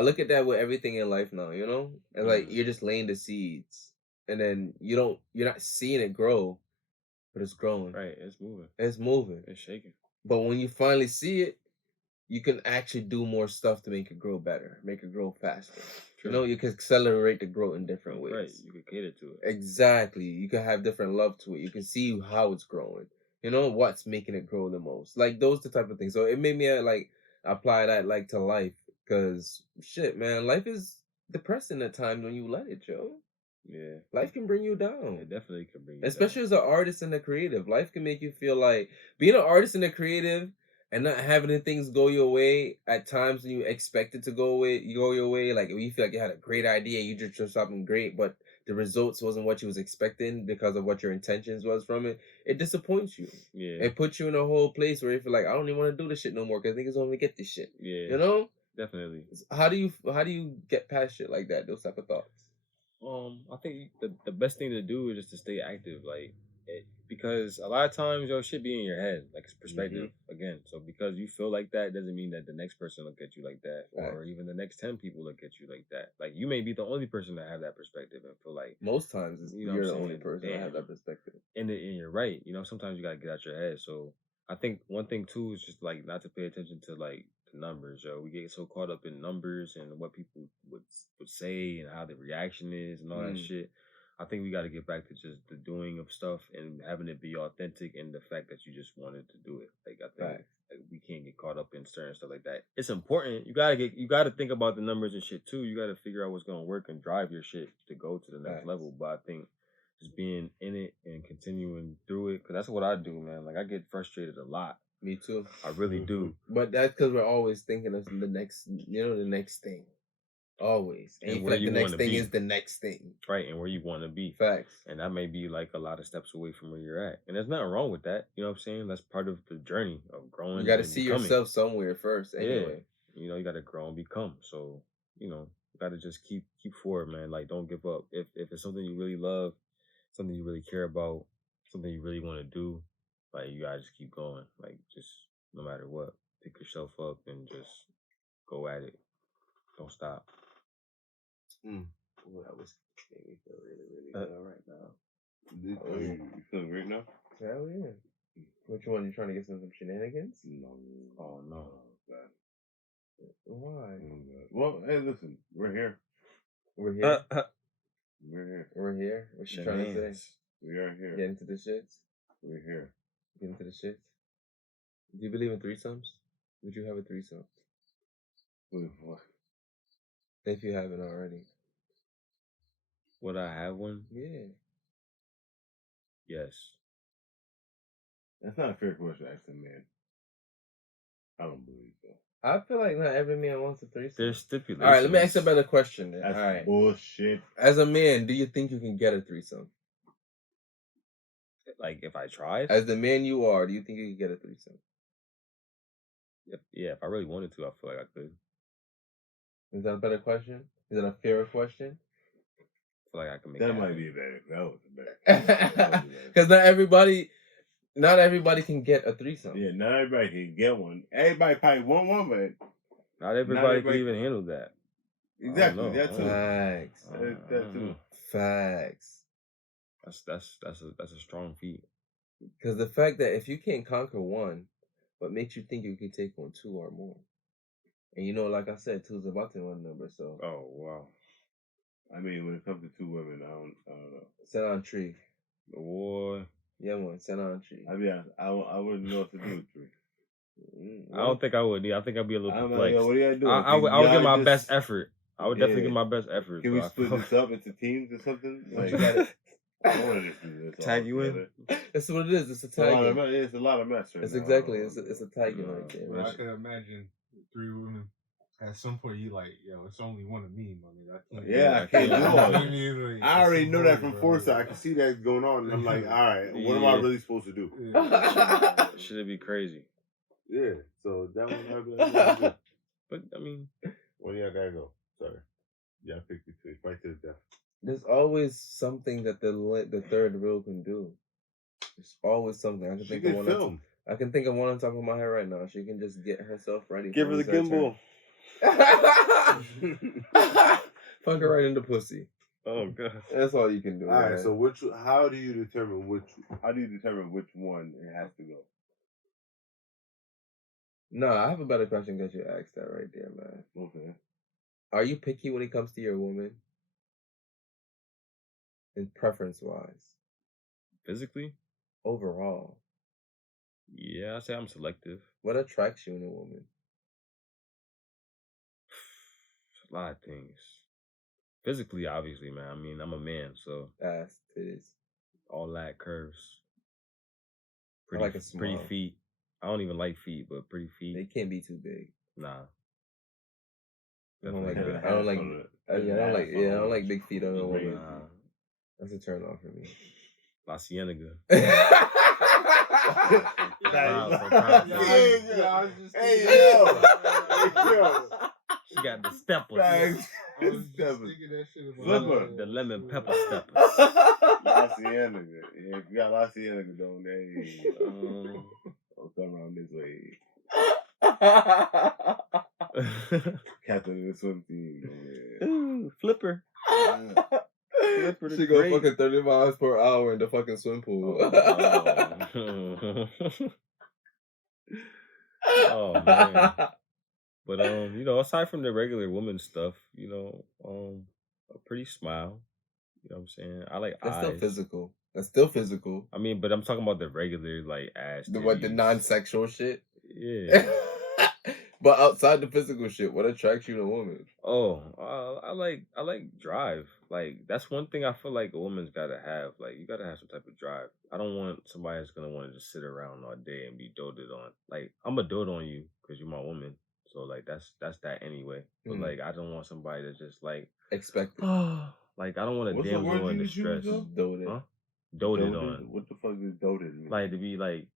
look at that with everything in life now, you know? And like you're just laying the seeds. And then you're not seeing it grow, but it's growing. Right, it's moving. It's shaking. But when you finally see it, you can actually do more stuff to make it grow better, make it grow faster. True. You know, you can accelerate the growth in different ways. Right, you can cater to it. Exactly. You can have different love to it. You can see how it's growing. You know, what's making it grow the most. Like, those the type of things. So it made me, apply that, to life. Because, shit, man, life is depressing at times when you let it, Joe. Yeah. Life can bring you down. It definitely can bring you down. Especially as an artist and a creative. Life can make you feel like being an artist and a creative and not having things go your way at times when you expect it to go your way. Like, when you feel like you had a great idea, you just did something great, but the results wasn't what you was expecting because of what your intentions was from it. It disappoints you. Yeah. It puts you in a whole place where you feel like, I don't even want to do this shit no more because niggas only get this shit. Yeah. You know? Definitely. How do you get past shit like that? Those type of thoughts. I think the best thing to do is just to stay active. Like, Because a lot of times, shit be in your head. Like, it's perspective, again. So, because you feel like that doesn't mean that the next person look at you like that. Right. Or even the next 10 people look at you like that. Like, you may be the only person that have that perspective and feel like... Most times, you're the only person that have that perspective. And you're right. Sometimes you got to get out your head. So, I think one thing, too, is just, like, not to pay attention to, like, the numbers, We get so caught up in numbers and what people would say and how the reaction is and all that shit. I think we got to get back to just the doing of stuff and having it be authentic and the fact that you just wanted to do it. Like, I think like, we can't get caught up in certain stuff like that. It's important. You gotta think about the numbers and shit too. You gotta figure out what's gonna work and drive your shit to go to the next level. But I think just being in it and continuing through it, because that's what I do, man. Like, I get frustrated a lot. Me too. I really do. But that's because we're always thinking of the next, the next thing. Always. And you feel like the next thing is the next thing. Right, and where you want to be. Facts. And that may be like a lot of steps away from where you're at. And there's nothing wrong with that. You know what I'm saying? That's part of the journey of growing. You got to see yourself somewhere first anyway. Yeah. You got to grow and become. So, you got to just keep forward, man. Like, don't give up. If it's something you really love, something you really care about, something you really want to do, like, you got to just keep going. Like, just no matter what, pick yourself up and just go at it. Don't stop. Ooh, that was making me feel really, really good right now. You feel great now? Hell yeah. Which one? You trying to get some shenanigans? No. Oh, no. Why? Well, hey, listen. We're here. We're here? We're here. We're here? What you trying to say? We are here. Get into the shits? We're here. Get into the shits? Do you believe in threesomes? Would you have a threesome? What? If you haven't already. Would I have one? Yeah. Yes. That's not a fair question to ask a man. I don't believe so. I feel like not every man wants a threesome. There's stipulations. All right, let me ask you a better question then. That's all right. bullshit. As a man, do you think you can get a threesome? Like, if I tried? As the man you are, do you think you can get a threesome? Yeah, if I really wanted to, I feel like I could. Is that a better question? Is that a fairer question? I feel like I can make that might be a better. That was a better. Because not everybody can get a threesome. Yeah, not everybody can get one. Everybody probably want one, but not everybody can even handle that. Exactly, that too. Facts. That too. Facts. That's a strong feat. Because the fact that if you can't conquer one, what makes you think you can take on two or more? And like I said, two's about to one number, so. Oh, wow. I mean, when it comes to two women, I don't know. Set on tree. Boy. Yeah, man, set on tree. I mean, I wouldn't know what to do with three. I don't think I would. I think I'd be a little perplexed. What do you do? I would give my best effort. I would definitely give my best effort. Can we split this up into teams or something? Like, I want to just do this. Tag you in? That's what it is. It's a tag. It's a lot of mess right It's now. exactly. It's a tag in right there. Well, I can imagine three women. At some point, you like, it's only one of me, mommy. I can't do it. I already know that from foresight. I can see that going on, and I'm like, all right, what am I really supposed to do? Should it be crazy? Yeah, so that one I'd be like, but I mean, well, yeah, I gotta go. Sorry, yeah, I picked you two, right to the death. There's always something that the third reel can do. There's always something. I can think of one on top of my head right now. She can just get herself ready. Give her the gimbal. Fuck her right in the pussy. Oh god, that's all you can do. All right. So how do you determine which one it has to go? No, I have a better question because you asked that right there, man. Okay. Are you picky when it comes to your woman? In preference wise, physically, overall. Yeah, I say I'm selective. What attracts you in a woman? A lot of things. Physically, obviously, man. I mean, I'm a man, so ass, titties, all that, curves. Pretty feet. I don't even like feet, but pretty feet. They can't be too big. Nah. I don't like big feet on a woman. Nah. That's a turn off for me. La Cienega. Hey, yo. She got the step with I was just thinking that Flipper. The lemon pepper stepper. La Cienega. Yeah, if you got La Cienega, don't they? I'll come around this way. Captain of the swim team. Yeah. Ooh, Flipper. Flipper She go fucking 30 miles per hour in the fucking swim pool. Oh man. But you know, aside from the regular woman stuff, you know, a pretty smile. You know what I'm saying? I like That's eyes. That's still physical. I mean, but I'm talking about the regular like ass. The non-sexual shit? Yeah. But outside the physical shit, what attracts you to a woman? Oh, I like drive. Like that's one thing I feel like a woman's gotta have. Like you gotta have some type of drive. I don't want somebody that's gonna want to just sit around all day and be doted on. Like I'm gonna dote on you because you're my woman. So like that's that anyway. But like I don't want somebody that's just like expected. Like I don't want a damsel in distress. Doted. Huh? Doted on. What the fuck is doted mean? Like to be like,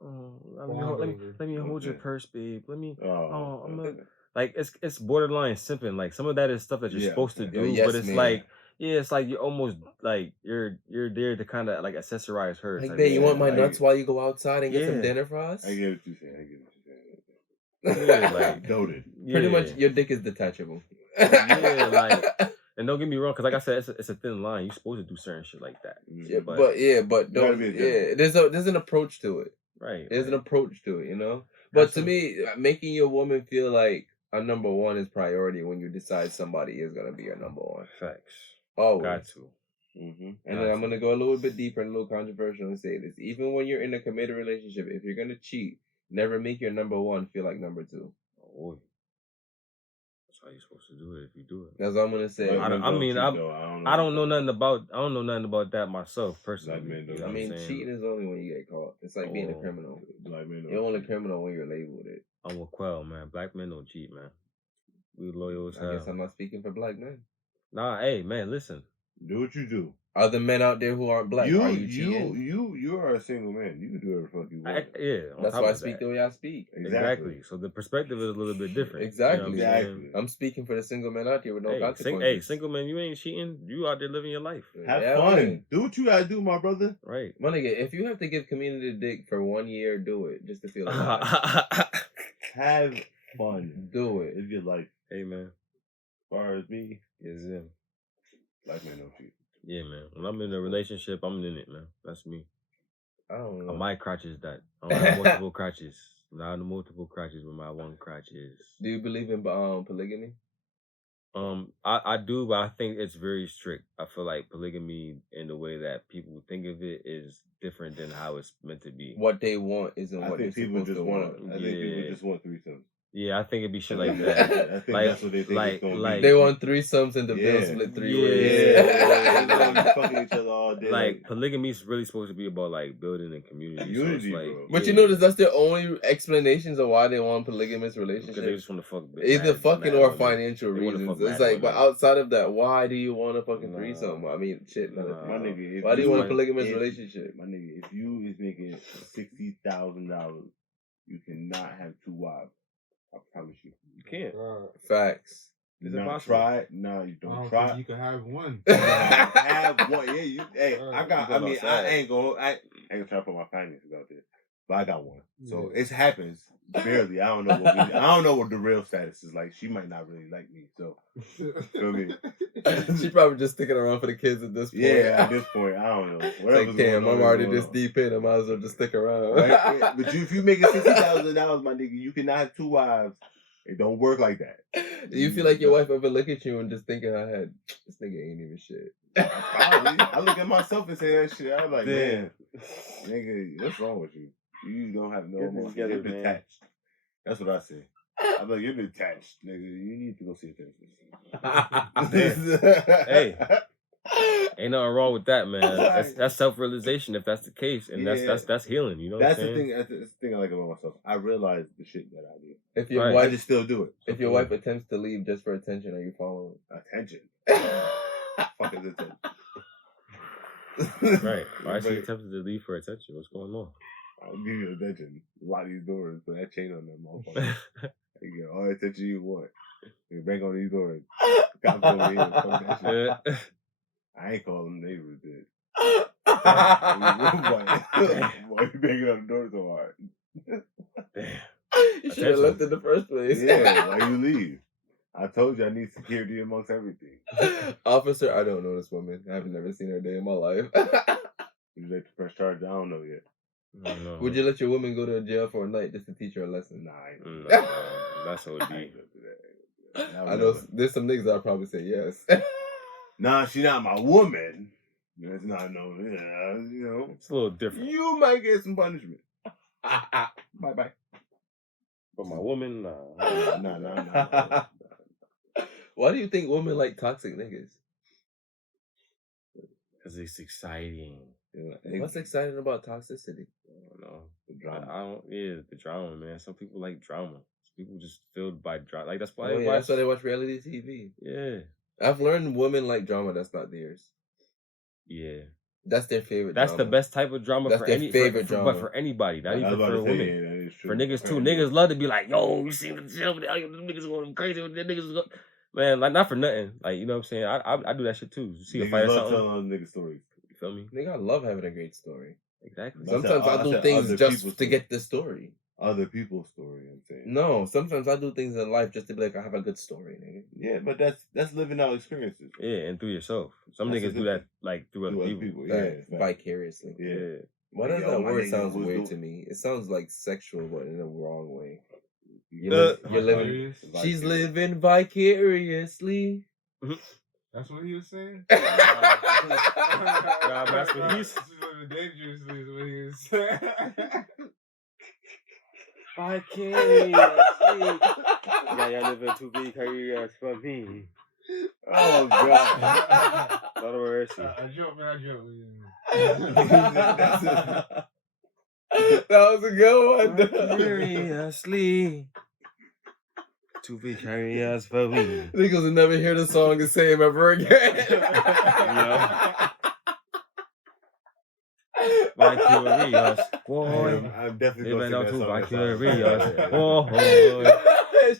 let me hold your purse, babe. Let me. I'm gonna, like it's borderline simping. Like some of that is stuff that you're supposed to do, but it's like. Yeah, it's like you're almost like you're there to kind of like accessorize her. Like, babe, you want my nuts while you go outside and get some dinner for us? I get what you're saying. Yeah, like doted. Pretty much, your dick is detachable. Yeah, like, and don't get me wrong, because like I said, it's a thin line. You're supposed to do certain shit like that. Yeah, but don't. Yeah, there's an approach to it. Right. There's an approach to it, you know. But to me, making your woman feel like a number one is priority when you decide somebody is gonna be your number one. Facts. Oh, got to. And then I'm gonna go a little bit deeper and a little controversial and say this: even when you're in a committed relationship, if you're gonna cheat, never make your number one feel like number two. Oh, that's how you're supposed to do it if you do it. That's what I'm gonna say. I don't know nothing about that myself personally. I mean, cheating is only when you get caught. It's like being a criminal. You're only a criminal when you're labeled it. I'm with Quell, man. Black men don't cheat, man. We loyal as hell. I guess I'm not speaking for black men. Nah, hey man, listen. Do what you do. Other men out there who aren't black, are you cheating? You are a single man. You can do whatever the fuck you want. That's why I speak the way I speak. Exactly. So the perspective is a little bit different. Exactly. You know exactly. I'm speaking for the single men out there with no consequences. Hey, single man, you ain't cheating. You out there living your life. Have fun. Man. Do what you gotta do, my brother. Right. My nigga, if you have to give community dick for 1 year, do it just to feel alive. Have fun. Do it. It's your life. Hey man. As far as me, it's him. Black men don't cheat. Yeah, man. When I'm in a relationship, I'm in it, man. That's me. I don't know. My crotch is that. I don't have multiple crotches. Not the multiple crotches, but my one crotch is. Do you believe in polygamy? I do, but I think it's very strict. I feel like polygamy, in the way that people think of it, is different than how it's meant to be. What they want isn't what they're supposed to want. I think people just want threesomes. Yeah, I think it'd be shit like that. I think that's what they think it's gonna be. They want threesomes and the bill split 3 ways. Yeah. Fucking each other all day. Like polygamy is really supposed to be about like building a community. Unity, so like, bro. But you notice that's their only explanations of why they want polygamous relationships. Because they just want to fuck. Either fucking or financial reasons. It's like, but outside of that, why do you want a fucking threesome? I mean, shit. My nigga, why do you want a polygamous relationship? My nigga, if you is making $60,000, you cannot have 2 wives. I promise you. You can't. Facts. Is it possible? Try it. No, you don't try. You can have one. Have one. Yeah, you. Hey, I ain't gonna try to put my finances out there, but I got one. So it happens barely. I don't know what the real status is like. She might not really like me. So, feel me? She probably just sticking around for the kids at this point. Yeah, at this point, I don't know. Like, damn, I'm already this deep in. I might as well just stick around. Right? But if you making $60,000, my nigga, you cannot have 2 wives. It don't work like that. Do you feel like your wife ever look at you and just think in her head, this nigga ain't even shit? Probably. I look at myself and say that shit. I'm like, man, nigga, what's wrong with you? You don't have no emotion. You're detached. That's what I say. I'm like, you're detached, nigga. You need to go see a therapist. Hey, ain't nothing wrong with that, man. That's self-realization if that's the case, and that's healing. You know, that's the thing. That's the thing I like about myself. I realize the shit that I do. If your wife, I just still do it. If your wife attempts to leave just for attention, are you following? Attention. Fuck is attention. Right. Why is she attempting to leave for attention? What's going on? I'll give you attention. Lock these doors. Put that chain on them motherfuckers. You get all the attention you want. You bang on these doors. Cops over here. Fuck that shit. I ain't calling them neighbors, dude. Why you banging on the door so hard? Damn. You should have left in the first place. Yeah, why you leave? I told you I need security amongst everything. Officer, I don't know this woman. I've never seen her a day in my life. You let the press charge? I don't know yet. No. Would you let your woman go to jail for a night just to teach her a lesson? Nah, I ain't that's OD. I know there's some niggas that'll probably say yes. Nah, she not my woman. That's not no, you know. It's a little different. You might get some punishment. Bye. But my woman, Nah. Why do you think women like toxic niggas? Because it's exciting. What's exciting about toxicity? I don't know. The drama. The drama, man. Some people like drama. Some people just filled by drama. Like that's why that's why they watch reality TV. Yeah. I've learned women like drama that's not theirs. Yeah. That's their favorite That's drama. the best type of drama that's for their any favorite drama. But for anybody, not even for a woman. Yeah, that is true. For niggas too. Niggas love to be like, yo, you see the niggas going crazy with the niggas go. Man, like not for nothing. Like, you know what I'm saying? I do that shit too. You see a fight or something. Telling nigga stories. You feel me? Nigga, I love having a great story. Exactly. Sometimes I do things just to get the story. Other people's story, I'm saying. No, sometimes I do things in life just to be like, I have a good story, nigga. Yeah, but that's living out experiences. Yeah, and through yourself. Some niggas do that like through other people. Yeah, vicariously. Yeah. Why does that word sound weird to me? It sounds like sexual, but in a wrong way. You're living. She's living vicariously. That's what he was saying. That's what he's. She's living dangerously. Is what he was saying. Vicariously. Yeah, y'all living too big careers for me. Oh God. I joke, man. That was a good one. Vicariously. Too big careers for me. Niggas will never hear the song the same ever again. Vicarious, boy. I'm definitely going to sing that Vicarious, boy.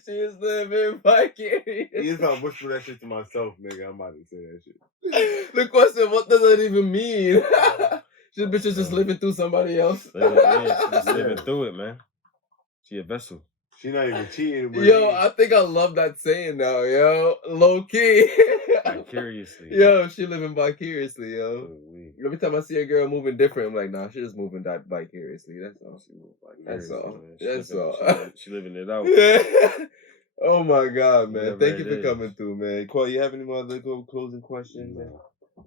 She is living vicarious. Even if I whisper that shit to myself, nigga, I'm about to say that shit. The question, what does that even mean? This bitch is just living through somebody else. She's just living through it, man. She a vessel. She not even cheating. Yo, I think I love that saying now, yo. Low key. Vicariously. Yo, she living vicariously, yo. Every time I see a girl moving different, I'm like, nah, she just moving that vicariously. That's all. That's all. That's all. She living it out. Oh my God, man. Whatever Thank you for coming through, man. Qual, you have any more other closing questions?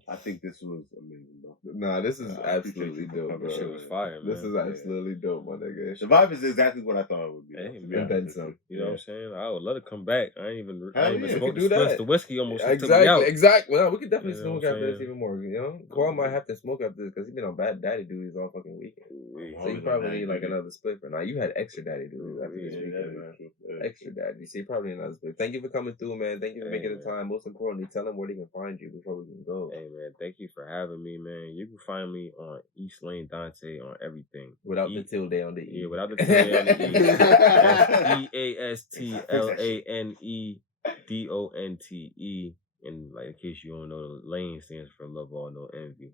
I think this was amazing, bro. Nah, this is absolutely dope, bro. This shit was fire, man. This is absolutely dope, my nigga. The vibe is exactly what I thought it would be. Hey, and then some. You know what I'm saying? I would let it come back. I ain't even yeah, smoke do that. The whiskey almost took me out. Exactly. Well, we could definitely smoke after this saying? even more. You know, Qual might have to smoke after this because he's been on bad daddy duties all fucking weekend. So you probably need like another split for now. You had extra daddy duties after this weekend. Extra daddy. So you probably need another split. Thank you for coming through, man. Thank you for making the time. Most importantly, tell them where they can find you before we can go. Hey, man, thank you for having me, man. You can find me on EastLane Donte on everything. Without the tilde on the E. Yeah, without the tilde on the E. EastLaneDonte. And like in case you don't know, the lane stands for love all, no envy.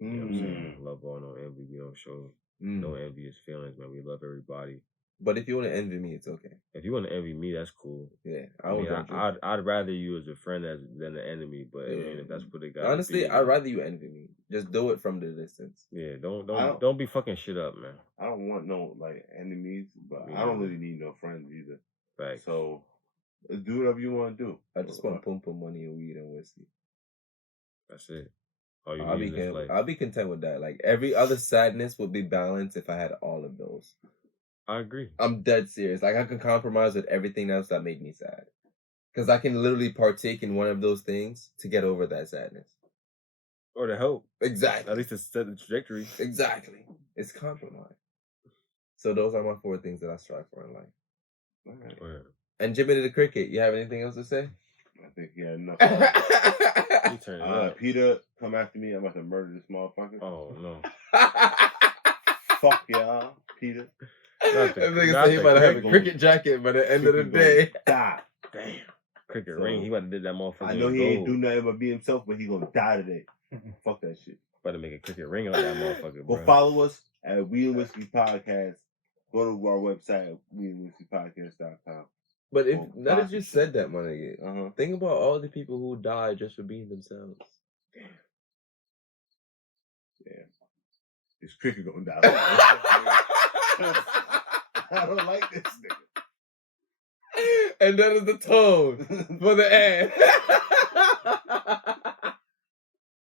You know what I'm saying? Love all, no envy. We don't show no envious feelings, man. We love everybody. But if you want to envy me, it's okay. If you want to envy me, that's cool. Yeah, I'd rather you as a friend than an enemy. But I mean, if that's what it got. Honestly, I'd rather you envy me. Just do it from the distance. Yeah, don't be fucking shit up, man. I don't want no like enemies, but I don't really need no friends either. Right. So do whatever you want to do. I just want pum money and weed and whiskey. That's it. I'll be content with that. Like every other sadness would be balanced if I had all of those. I agree. I'm dead serious. Like I can compromise with everything else that made me sad. Because I can literally partake in one of those things to get over that sadness. Or to help. Exactly. At least to set the trajectory. Exactly. It's compromise. So those are my 4 things that I strive for in life. Right. And Jimmy the Cricket, you have anything else to say? I think he had enough. You turn it up. Peter, come after me. I'm about to murder this motherfucker. Oh, no. Fuck y'all, Peter. That nigga said he might have a cricket jacket by the end of the day. Die. Damn. cricket ring. He about to did that motherfucker. I know he ain't do nothing but be himself, but he gonna die today. Fuck that shit. About to make a cricket ring on that motherfucker, bro. Go follow us at We and Whiskey Podcast. Go to our website, weandwhiskeypodcast.com. But if now that you said that, my nigga, think about all the people who died just for being themselves. Yeah. This cricket gonna die. I don't like this nigga. And that is the tone for the ad.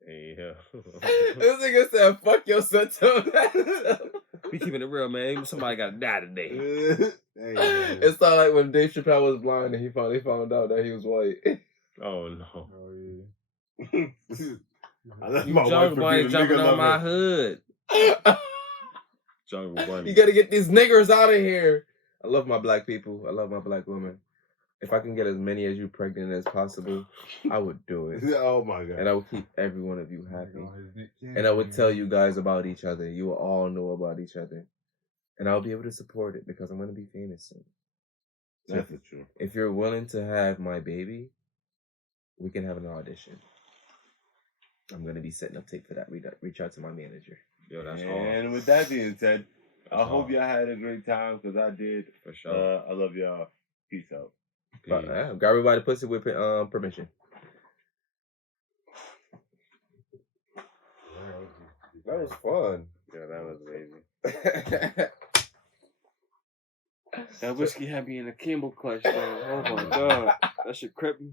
Hey, yo. This nigga said, fuck your son. We keeping it real, man. Somebody gotta die today. Hey, it sounded like when Dave Chappelle was blind and he finally found out that he was white. Oh, no. Oh, yeah. I left You my wife jungle for bunny being a jumping nigga on my lover. hood. Jungle bunny. You gotta get these niggers out of here. I love my black people. I love my black women. If I can get as many as you pregnant as possible, I would do it. Oh my God. And I would keep every one of you happy. And I would tell you guys about each other. You will all know about each other. And I'll be able to support it because I'm going to be famous soon. That's true. If you're willing to have my baby, we can have an audition. I'm going to be setting up tape for that. Reach out to my manager. Yo, that's and hard. with that being said, I That's hope hard. y'all had a great time because I did. For sure. I love y'all. Peace out. Got everybody pussy with permission. That was fun. Yeah, that was amazing. That whiskey had me in a Campbell clutch, though. Oh my God. That shit crept me.